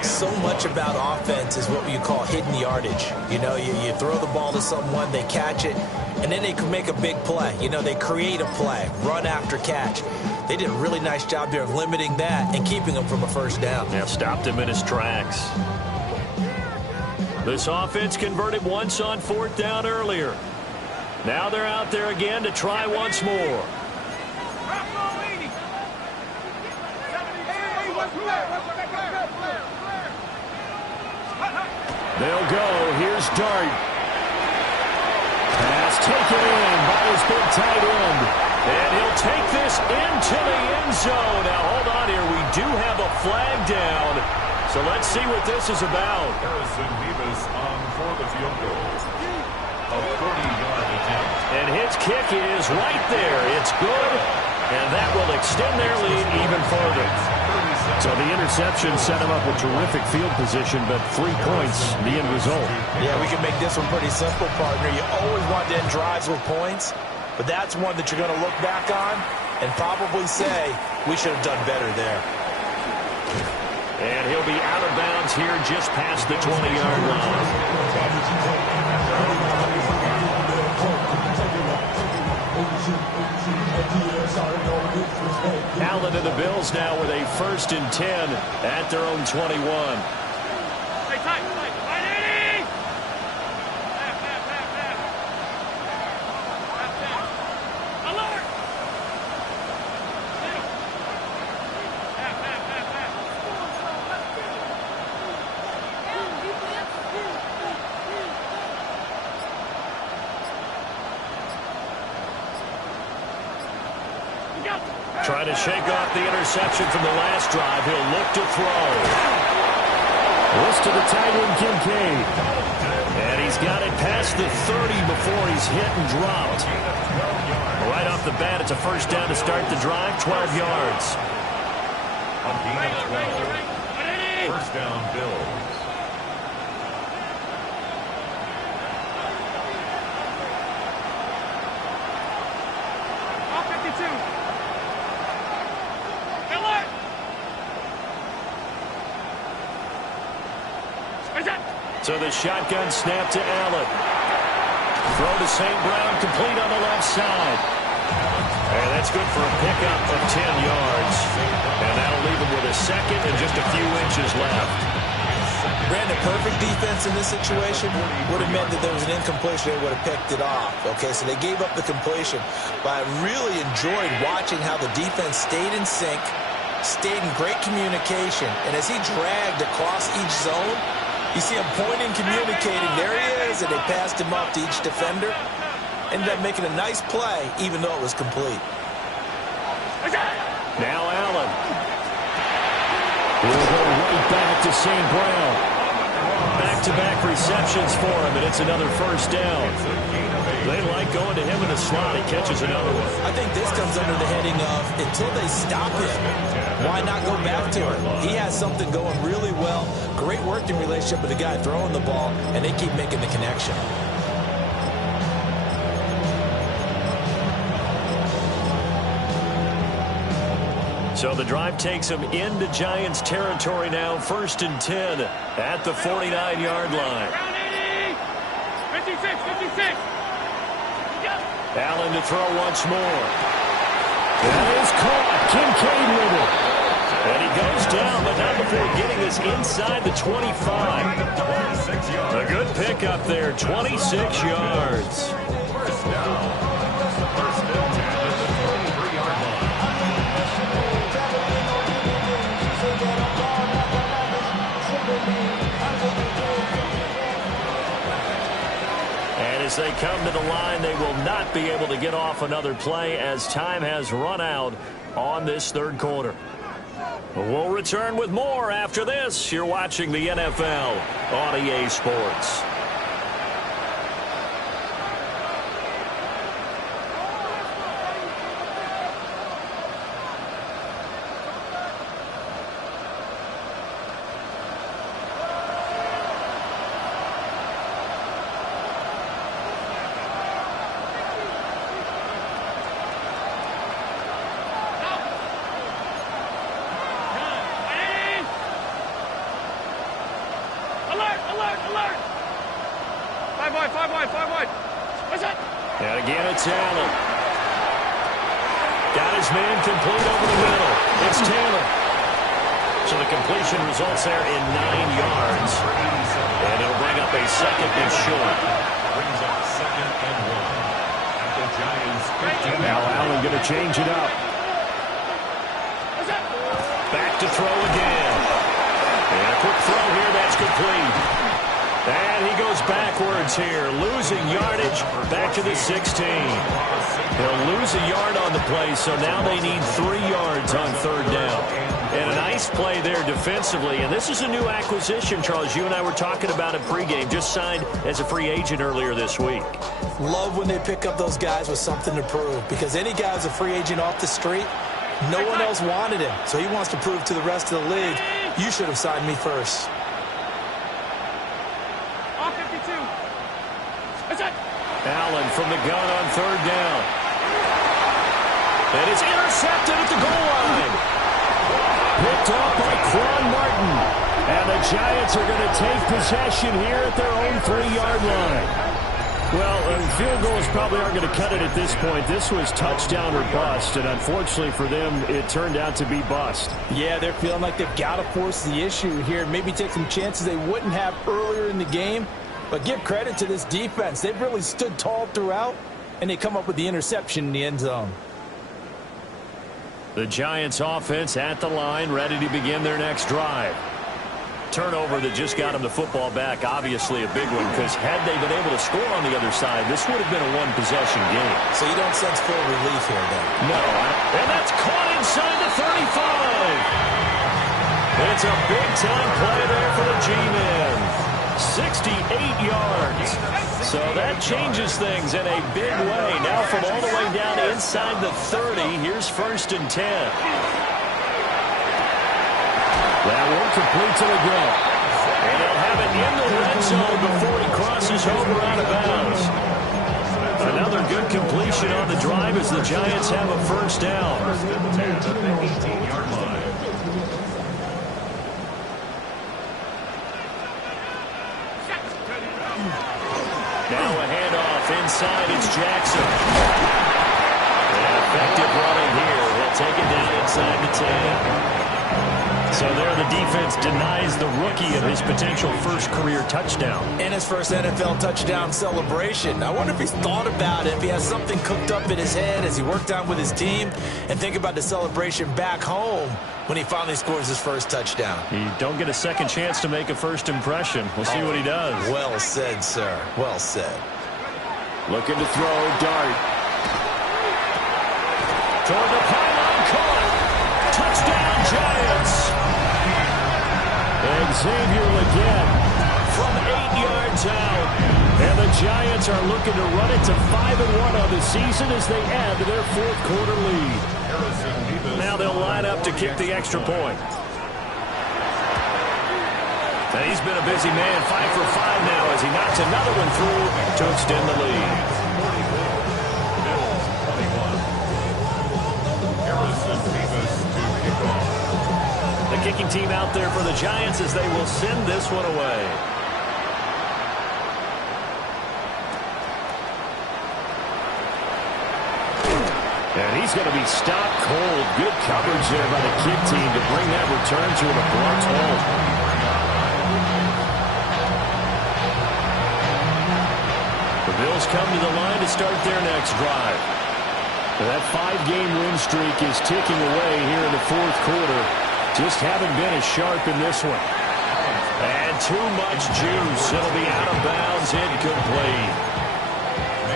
So much about offense is what you call hidden yardage. You know, you throw the ball to someone, they catch it, and then they can make a big play. You know, they create a play, run after catch. They did a really nice job there of limiting that and keeping him from a first down. Yeah, stopped him in his tracks. This offense converted once on fourth down earlier. Now they're out there again to try once more. They'll go. Here's Dart. Pass taken in by his big tight end. And he'll take this into the end zone. Now, hold on here. We do have a flag down. So let's see what this is about. Harrison Beavis on for the field goal. A 40-yard attempt. And his kick is right there. It's good. And that will extend their lead even further. So the interception set him up with terrific field position, but 3 points, the end result. Yeah, we can make this one pretty simple, partner. You always want to end drives with points, but that's one that you're going to look back on and probably say, we should have done better there. And he'll be out of bounds here just past the 20-yard line. Allen and the Bills now with a 1st and 10 at their own 21. Hey, tight, tight, alert! Trying to shake off the interception from the last drive. He'll look to throw. This to the tight end, Kincaid. And he's got it past the 30 before he's hit and dropped. Right off the bat, it's a first down to start the drive, 12 yards. A gain of 12. First down, Bills. So the shotgun snap to Allen. Throw to St. Brown, complete on the left side. And that's good for a pickup of 10 yards. And that'll leave him with a second and just a few inches left. Brandon, perfect defense in this situation would have meant that there was an incompletion. They would have picked it off. Okay, so they gave up the completion. But I really enjoyed watching how the defense stayed in sync, stayed in great communication. And as he dragged across each zone, you see him pointing, communicating. There he is, and they passed him up to each defender. Ended up making a nice play, even though it was complete. Now Allen. We'll go right back to St. Brown. Back-to-back receptions for him, and it's another first down. They like going to him in the slot. He catches another one. I think this comes under the heading of, until they stop him, why not go back to him? He has something going really well. Great working relationship with the guy throwing the ball, and they keep making the connection. So the drive takes him into Giants territory now, 1st and 10 at the 49-yard line. 56. Allen to throw once more. That is caught. Kincaid with it. And he goes down, but not before getting us inside the 25. A good pickup there, 26 yards. First down. First and 10 at the 23-yard line. And as they come to the line, they will not be able to get off another play as time has run out on this third quarter. We'll return with more after this. You're watching the NFL on EA Sports. Alert, alert, alert. 5 wide, 5 wide, 5 wide. What's that? And again, it's Allen. Got his man complete over the middle. It's Taylor. So the completion results there in 9 yards. And it'll bring up a second and short. Brings up 2nd and 1. At the Giants' 15. Now Allen going to change it up. What's that? Back to throw again. And a quick throw here. That's complete. And he goes backwards here, losing yardage back to the 16. He'll lose a yard on the play, so now they need 3 yards on 3rd down. And a nice play there defensively. And this is a new acquisition, Charles. You and I were talking about it pregame. Just signed as a free agent earlier this week. Love when they pick up those guys with something to prove, because any guy who's a free agent off the street, no one else wanted him. So he wants to prove to the rest of the league, you should have signed me first. Allen from the gun on 3rd down. And it's intercepted at the goal line. Picked off by Quan Martin. And the Giants are going to take possession here at their own 3-yard line. Well, field goals probably aren't going to cut it at this point. This was touchdown or bust, and unfortunately for them, it turned out to be bust. Yeah, they're feeling like they've got to force the issue here, maybe take some chances they wouldn't have earlier in the game. But give credit to this defense. They've really stood tall throughout, and they come up with the interception in the end zone. The Giants offense at the line, ready to begin their next drive. Turnover that just got them the football back, obviously a big one, because had they been able to score on the other side, this would have been a one-possession game. So you don't sense full relief here, then? No. And that's caught inside the 35. It's a big-time play there for the G-Men. 68 yards. So that changes things in a big way. Now from all the way down inside the 30, here's 1st and 10. That won't complete to the goal. And he'll have it in the red zone before he crosses over out of bounds. Another good completion on the drive as the Giants have a 1st down. 10 at the 18-yard line. Now a handoff inside. It's Jackson. And effective running here. He'll take it down inside the 10. So there the defense denies the rookie of his potential first career touchdown. And his first NFL touchdown celebration. I wonder if he's thought about it, if he has something cooked up in his head as he worked out with his team, and think about the celebration back home when he finally scores his first touchdown. You don't get a second chance to make a first impression. We'll see what he does. Well said, sir. Well said. Looking to throw, dart. Toward the pylon, caught. Touchdown, Giants. And Xavier Legette from 8 yards out. And the Giants are looking to run it to 5-1 on the season as they add to their 4th quarter lead. Now they'll line up to kick the extra point. And he's been a busy man, 5 for 5 now as he knocks another one through to extend the lead. The kicking team out there for the Giants as they will send this one away. And he's going to be stopped cold. Good coverage there by the kick team to bring that return to an abrupt halt. The Bills come to the line to start their next drive. That 5-game win streak is ticking away here in the 4th quarter. Just haven't been as sharp in this one. And too much juice. It'll be out of bounds, incomplete.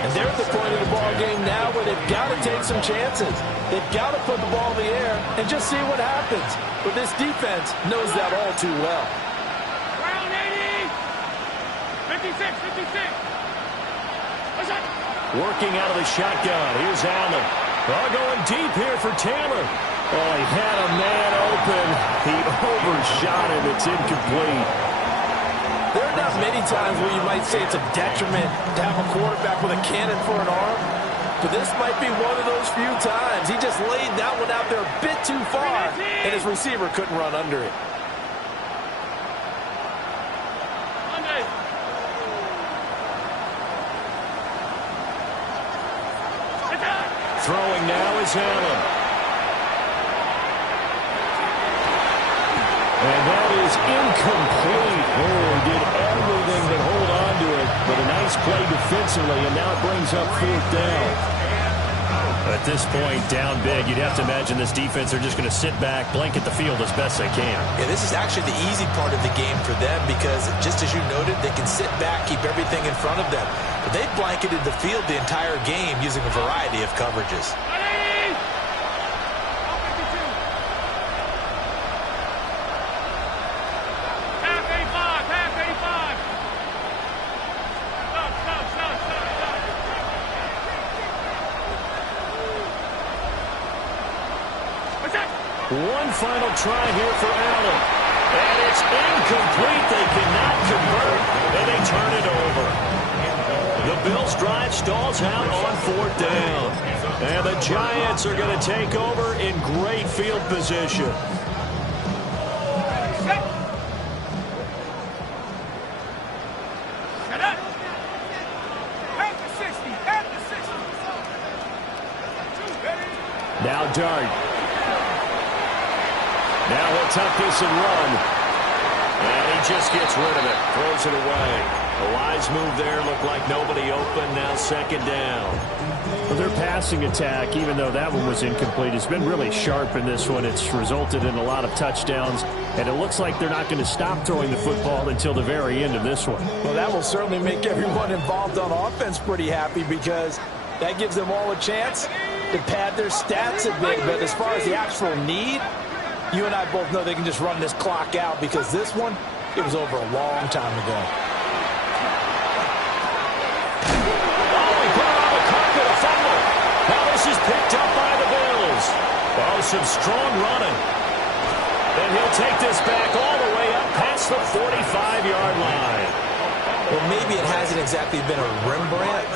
And they're at the point of the ball game now where they've got to take some chances. They've got to put the ball in the air and just see what happens. But this defense knows that all too well. Ground 80. 56, 56. What's that? Working out of the shotgun. Here's Allen. Going deep here for Taylor. Oh, he had a man open. He overshot him. It's incomplete. There are not many times where you might say it's a detriment to have a quarterback with a cannon for an arm, but this might be one of those few times. He just laid that one out there a bit too far, and his receiver couldn't run under it. is Allen. And that is incomplete. Oh, he did everything but hold on to it. But a nice play defensively, and now it brings up 4th down. At this point, down big, you'd have to imagine this defense are just going to sit back, blanket the field as best they can. Yeah, this is actually the easy part of the game for them because, just as you noted, they can sit back, keep everything in front of them. But they've blanketed the field the entire game using a variety of coverages. One final try here for Allen. And it's incomplete. They cannot convert, and they turn it over. The Bills' drive stalls out on 4th down. And the Giants are going to take over in great field position. Now Dart. Now he'll tuck this and run. And he just gets rid of it. Throws it away. A wise move there. Looked like nobody open. Now 2nd down. Well, their passing attack, even though that one was incomplete, has been really sharp in this one. It's resulted in a lot of touchdowns. And it looks like they're not going to stop throwing the football until the very end of this one. Well, that will certainly make everyone involved on offense pretty happy because that gives them all a chance to pad their stats a bit. But as far as the actual need, you and I both know they can just run this clock out because this one, it was over a long time ago. Oh, he put it on the carpet, a fumble. Now this is picked up by the Bills. Oh, some strong running. And he'll take this back all the way up past the 45-yard line. Well, maybe it hasn't exactly been a Rembrandt,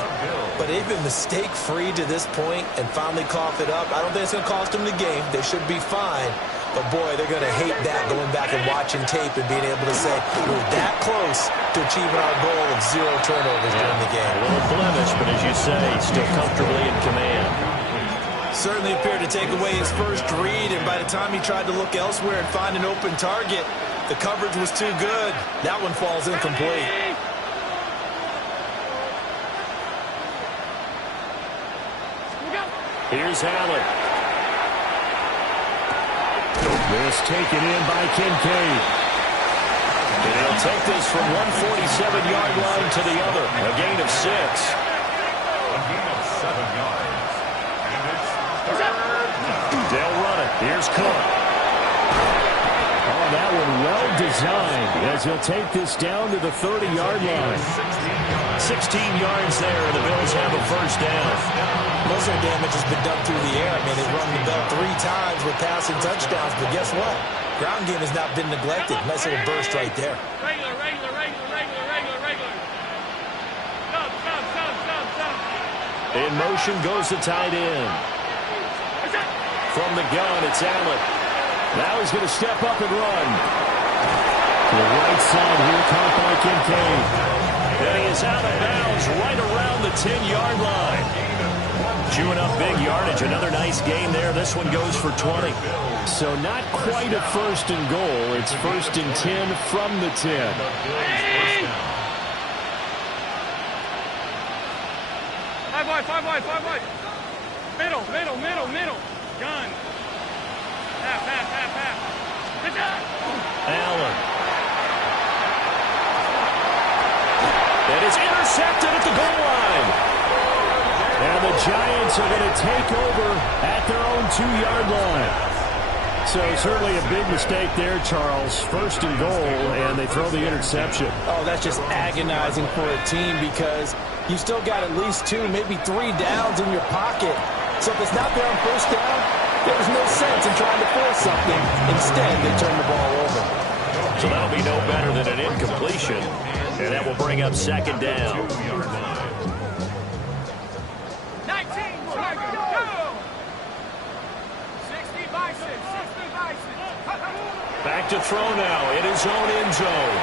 but they've been mistake-free to this point and finally coughed it up. I don't think it's going to cost them the game. They should be fine. But, boy, they're going to hate that, going back and watching tape and being able to say we're that close to achieving our goal of 0 turnovers during the game. A little blemish, but as you say, still comfortably in command. Certainly appeared to take away his first read, and by the time he tried to look elsewhere and find an open target, the coverage was too good. That one falls incomplete. Here's Allen. This taken in by Kincaid. And he'll take this from 147-yard line to the other. A gain of 6. A gain of 7 yards. And it's 3rd down. They'll run it. Here's Cook. Oh, that one well designed as he'll take this down to the 30-yard line. 16 yards there, and the Bills have a 1st down. Most of the damage has been done through the air. I mean, they've run the bell 3 times with passing touchdowns, but guess what? Ground game has not been neglected. Nice little burst right there. Regular. Stop. In motion goes the tight end. From the gun, it's Allen. Now he's going to step up and run. To the right side here, caught by Kincaid. And he is out of bounds right around the 10-yard line. Chewing up big yardage. Another nice gain there. This one goes for 20. So not quite a 1st and goal. It's 1st and 10 from the 10. Five wide. Middle. Gun. Half. Good job. Allen. That is intercepted at the goal line. And the Giants are going to take over at their own 2-yard line. So certainly a big mistake there, Charles. 1st and goal, and they throw the interception. Oh, that's just agonizing for a team because you still got at least 2, maybe 3 downs in your pocket. So if it's not there on 1st down, there's no sense in trying to force something. Instead, they turn the ball over. So that'll be no better than an incompletion. And that will bring up 2nd down. 19, go! 60 by 6. Back to throw now in his own end zone.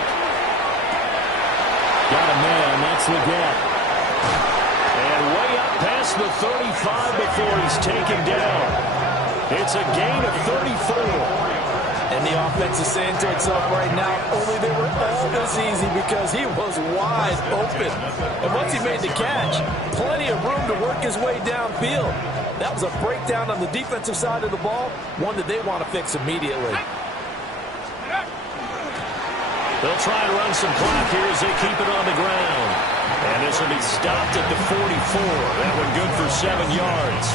Got a man, that's Leggett. And way up past the 35 before he's taken down. It's a gain of 34. And the offense is saying to itself right now, only they were all this easy because he was wide open. And once he made the catch, plenty of room to work his way downfield. That was a breakdown on the defensive side of the ball, one that they want to fix immediately. They'll try and run some clock here as they keep it on the ground. And this will be stopped at the 44. That one good for 7 yards.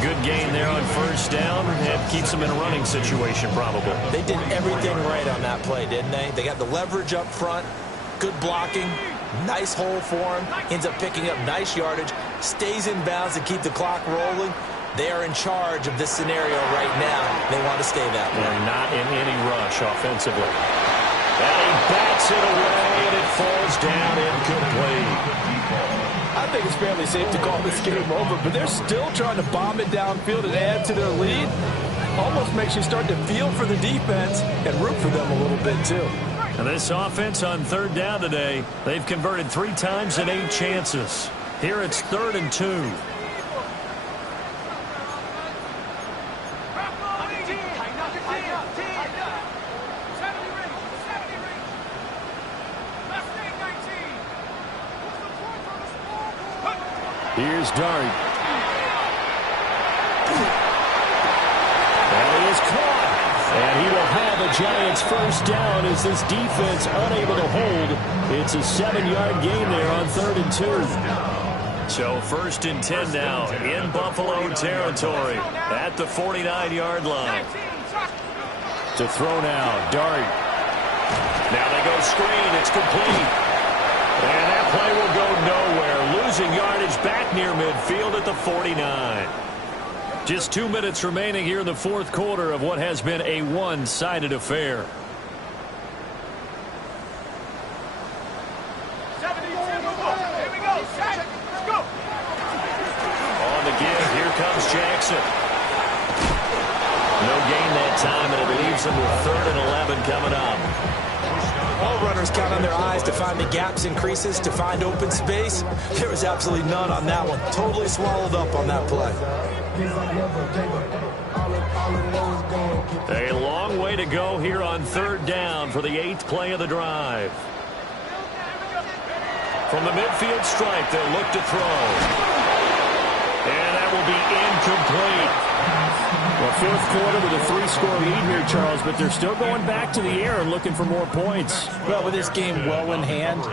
Good gain there on first down, and keeps them in a running situation probably. They did everything right on that play, didn't they? They got the leverage up front, good blocking, nice hole for him, ends up picking up nice yardage, stays in bounds to keep the clock rolling. They are in charge of this scenario right now. They want to stay that way. They're not in any rush offensively. And he bats it away, and it falls down incomplete. I think it's fairly safe to call this game over, but they're still trying to bomb it downfield and add to their lead. Almost makes you start to feel for the defense and root for them a little bit, too. And this offense on third down today, they've converted 3 times in 8 chances. Here it's 3rd and 2. Here's Dart. And he is caught. And he will have a Giants first down as this defense unable to hold. It's a 7-yard gain there on 3rd and 2. So 1st and 10 now in Buffalo territory at the 49-yard line. To throw now, Dart. Now they go screen. It's complete. And that play will go nowhere. Losing yardage back near midfield at the 49. Just 2 minutes remaining here in the 4th quarter of what has been a one-sided affair. 70, here we go. Let's go. On the give, here comes Jackson. No gain that time, and it leaves them with 3rd and 11 coming up. All runners count on their eyes to find the gaps and creases, to find open space. There was absolutely none on that one. Totally swallowed up on that play. A long way to go here on 3rd down for the 8th play of the drive. From the midfield stripe, they'll look to throw. And that will be incomplete. Well, 4th quarter with a 3-score lead here, Charles, but they're still going back to the air and looking for more points. Well, with this game well in hand,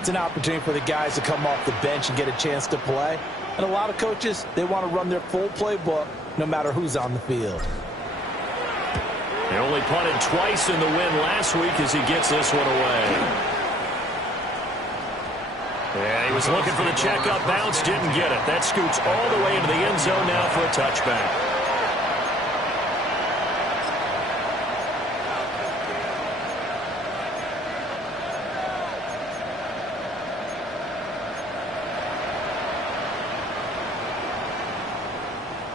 it's an opportunity for the guys to come off the bench and get a chance to play. And a lot of coaches, they want to run their full playbook no matter who's on the field. They only punted twice in the win last week as he gets this one away. Yeah, he was looking for the checkup bounce, didn't get it. That scoots all the way into the end zone now for a touchback.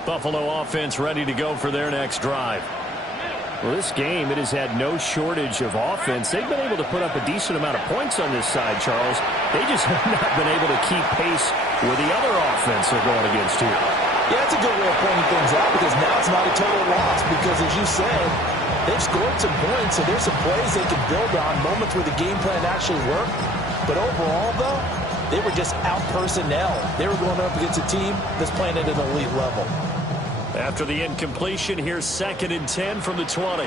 Buffalo offense ready to go for their next drive. Well, this game, it has had no shortage of offense. They've been able to put up a decent amount of points on this side, Charles. They just have not been able to keep pace with the other offense they're going against here. Yeah, that's a good way of pointing things out because now it's not a total loss because, as you said, they've scored some points, so there's some plays they can build on, moments where the game plan actually worked. But overall, though, they were just out-personnel. They were going up against a team that's playing at an elite level. After the incompletion, here's 2nd and 10 from the 20.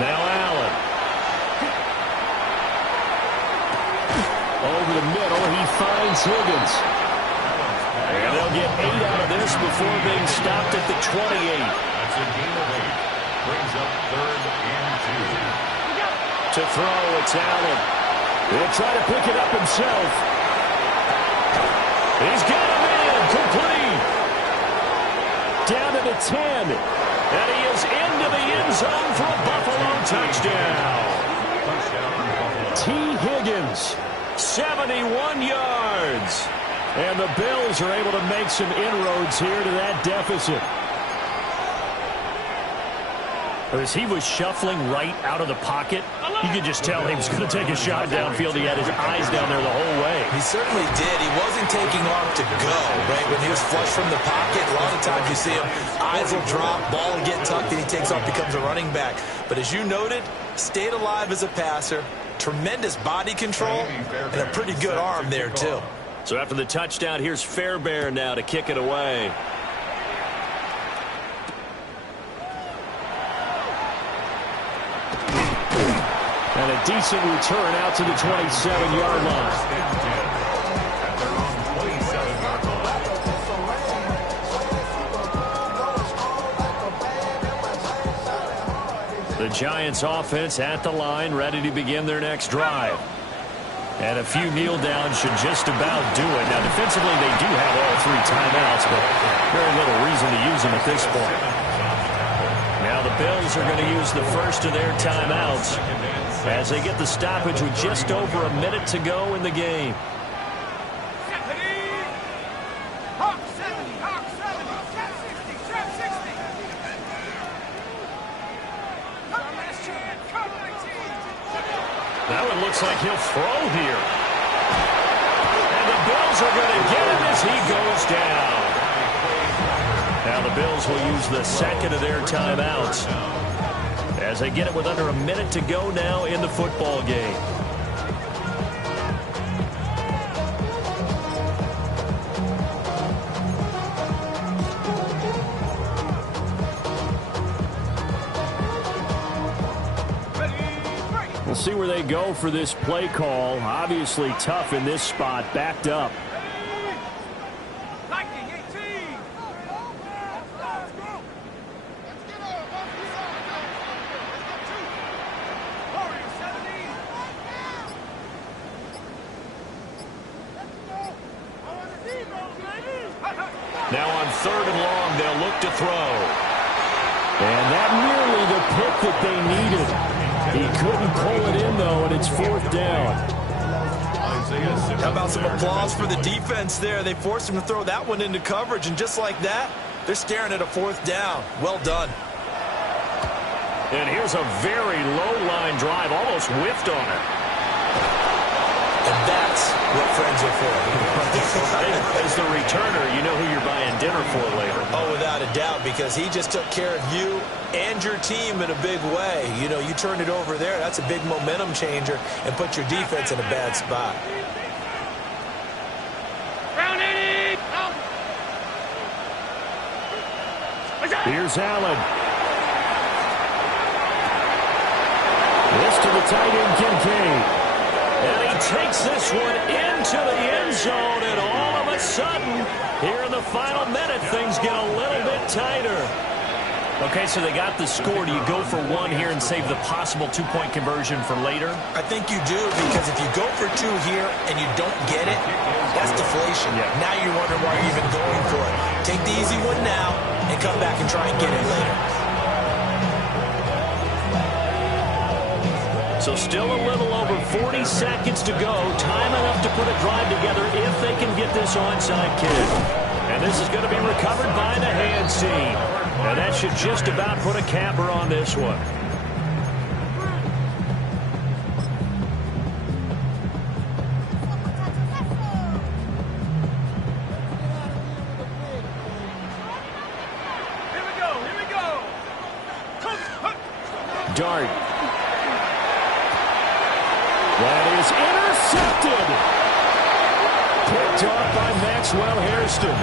Now Allen. Over the middle, he finds Higgins. And they'll get 8 out of this before being stopped at the 28. That's a gain of 8. Brings up 3rd and 2. To throw, it's Allen. He'll try to pick it up himself. He's got him in. Complete. Down to the 10. And he is into the end zone for a Buffalo touchdown. T. Higgins, 71 yards. And the Bills are able to make some inroads here to that deficit. As he was shuffling right out of the pocket, you could just tell he was going to take a shot downfield. He had his eyes down there the whole way. He certainly did. He wasn't taking off to go, right? When he was flush from the pocket, a lot of times you see him, eyes will drop, ball will get tucked, and he takes off, becomes a running back. But as you noted, stayed alive as a passer, tremendous body control, and a pretty good arm there, too. So after the touchdown, here's Fairbairn now to kick it away. And a decent return out to the 27-yard line. The Giants offense at the line, ready to begin their next drive. And a few kneel downs should just about do it. Now, defensively, they do have all 3 timeouts, but very little reason to use them at this point. Now the Bills are going to use the first of their timeouts as they get the stoppage with just over a minute to go in the game. That one looks like he'll throw here. And the Bills are going to get him as he goes down. Now the Bills will use the second of their timeouts as they get it with under a minute to go now in the football game. We'll see where they go for this play call. Obviously tough in this spot, backed up. Now on 3rd and long, they'll look to throw. And that nearly the pick that they needed. He couldn't pull it in, though, and it's 4th down. How about some applause for the defense there? They forced him to throw that one into coverage, and just like that, they're staring at a 4th down. Well done. And here's a very low-line drive, almost whiffed on it. And that's what friends are for. As the returner, you know who you're buying dinner for later. Oh, without a doubt, because he just took care of you and your team in a big way. You know, you turned it over there. That's a big momentum changer and put your defense in a bad spot. Here's Allen. This to the tight end, Kincaid. And he takes this one into the end zone, and all of a sudden, here in the final minute, things get a little bit tighter. Okay, so they got the score. Do you go for one here and save the possible 2-point conversion for later? I think you do, because if you go for 2 here and you don't get it, that's deflation. Yeah. Now you're wondering why you're even going for it. Take the easy one now and come back and try and get it later. So still a little over 40 seconds to go. Time enough to put a drive together if they can get this onside kick. And this is going to be recovered by the hands team. And that should just about put a capper on this one. Here we go. Dart. That is intercepted. Picked off by Maxwell Hairston.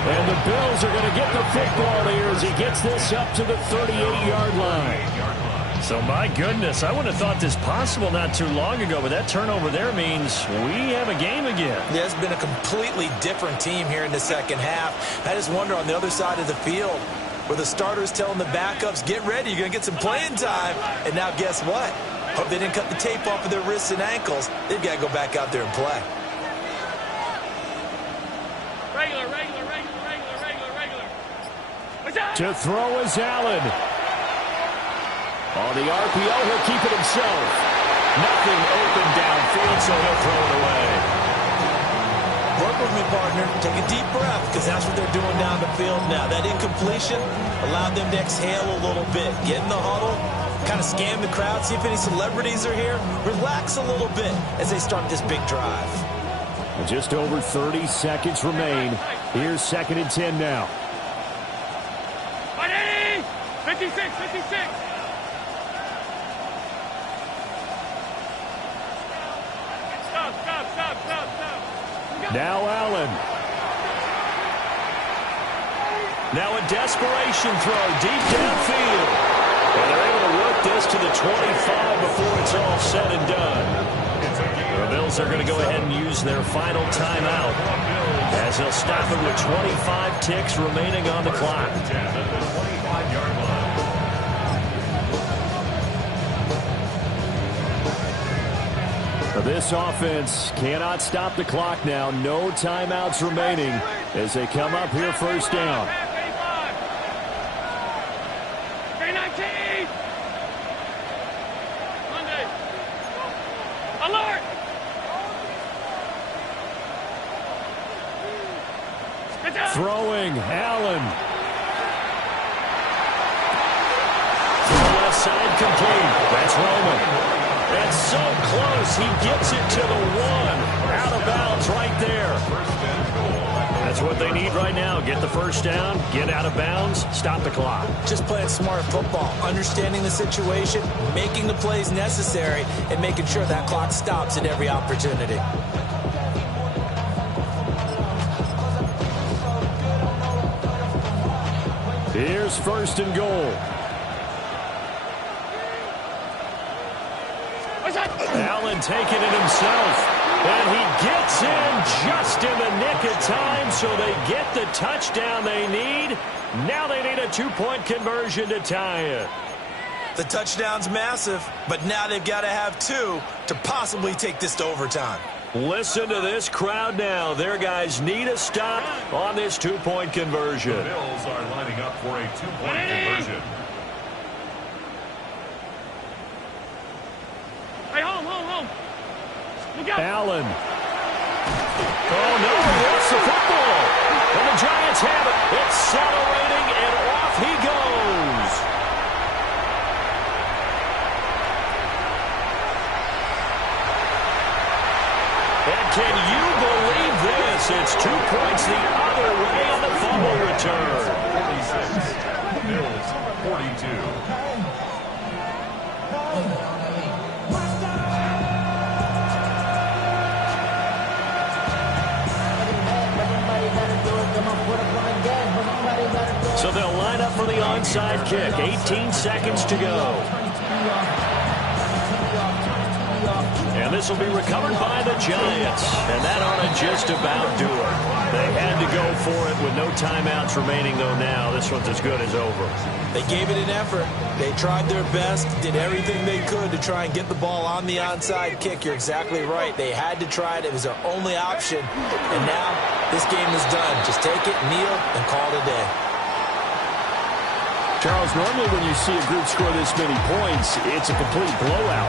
And the Bills are going to get the football here as he gets this up to the 38-yard line. So, my goodness, I wouldn't have thought this possible not too long ago, but that turnover there means we have a game again. Yeah, it's been a completely different team here in the second half. I just wonder on the other side of the field where the starters telling the backups, get ready, you're going to get some playing time. And now guess what? Hope they didn't cut the tape off of their wrists and ankles. They've got to go back out there and play. Regular. To throw is Allen. On the RPO, he'll keep it himself. Nothing open downfield, so he'll throw it away. Broke with me, partner. Take a deep breath, because that's what they're doing down the field now. That incompletion allowed them to exhale a little bit. Get in the huddle, kind of scan the crowd, see if any celebrities are here. Relax a little bit as they start this big drive. Just over 30 seconds remain. Here's 2nd and 10 now. 56, 56. Stop. Now Allen. Now a desperation throw deep downfield. And they're able to work this to the 25 before it's all said and done. The Bills are going to go ahead and use their final timeout as they'll stop it with 25 ticks remaining on the clock. This offense cannot stop the clock now. No timeouts remaining as they come up here first down. 319. Monday. Alert. Throwing, Allen. Left side complete. That's Roman. That's so close. He gets it to the 1. Out of bounds right there. That's what they need right now. Get the first down, get out of bounds, stop the clock. Just playing smart football, understanding the situation, making the plays necessary, and making sure that clock stops at every opportunity. Here's 1st and goal. Allen taking it himself. And he gets in just in the nick of time, so they get the touchdown they need. Now they need a 2-point conversion to tie it. The touchdown's massive, but now they've got to have 2 to possibly take this to overtime. Listen to this crowd now. Their guys need a stop on this 2-point conversion. The Bills are lining up for a 2-point conversion. Hey, home. Allen. Oh, no, he lost the football. And the Giants have it. Accelerating, and off he goes. And can you believe this? It's 2 points the other way on the fumble return. 46. Bills 42. So they'll line up for the onside kick. 18 seconds to go. And this will be recovered by the Giants. And that ought to just about do it. They had to go for it with no timeouts remaining, though now. This one's as good as over. They gave it an effort. They tried their best, did everything they could to try and get the ball on the onside kick. You're exactly right. They had to try it. It was their only option. And now this game is done. Just take it, kneel, and call it a day. Charles, normally when you see a group score this many points, it's a complete blowout.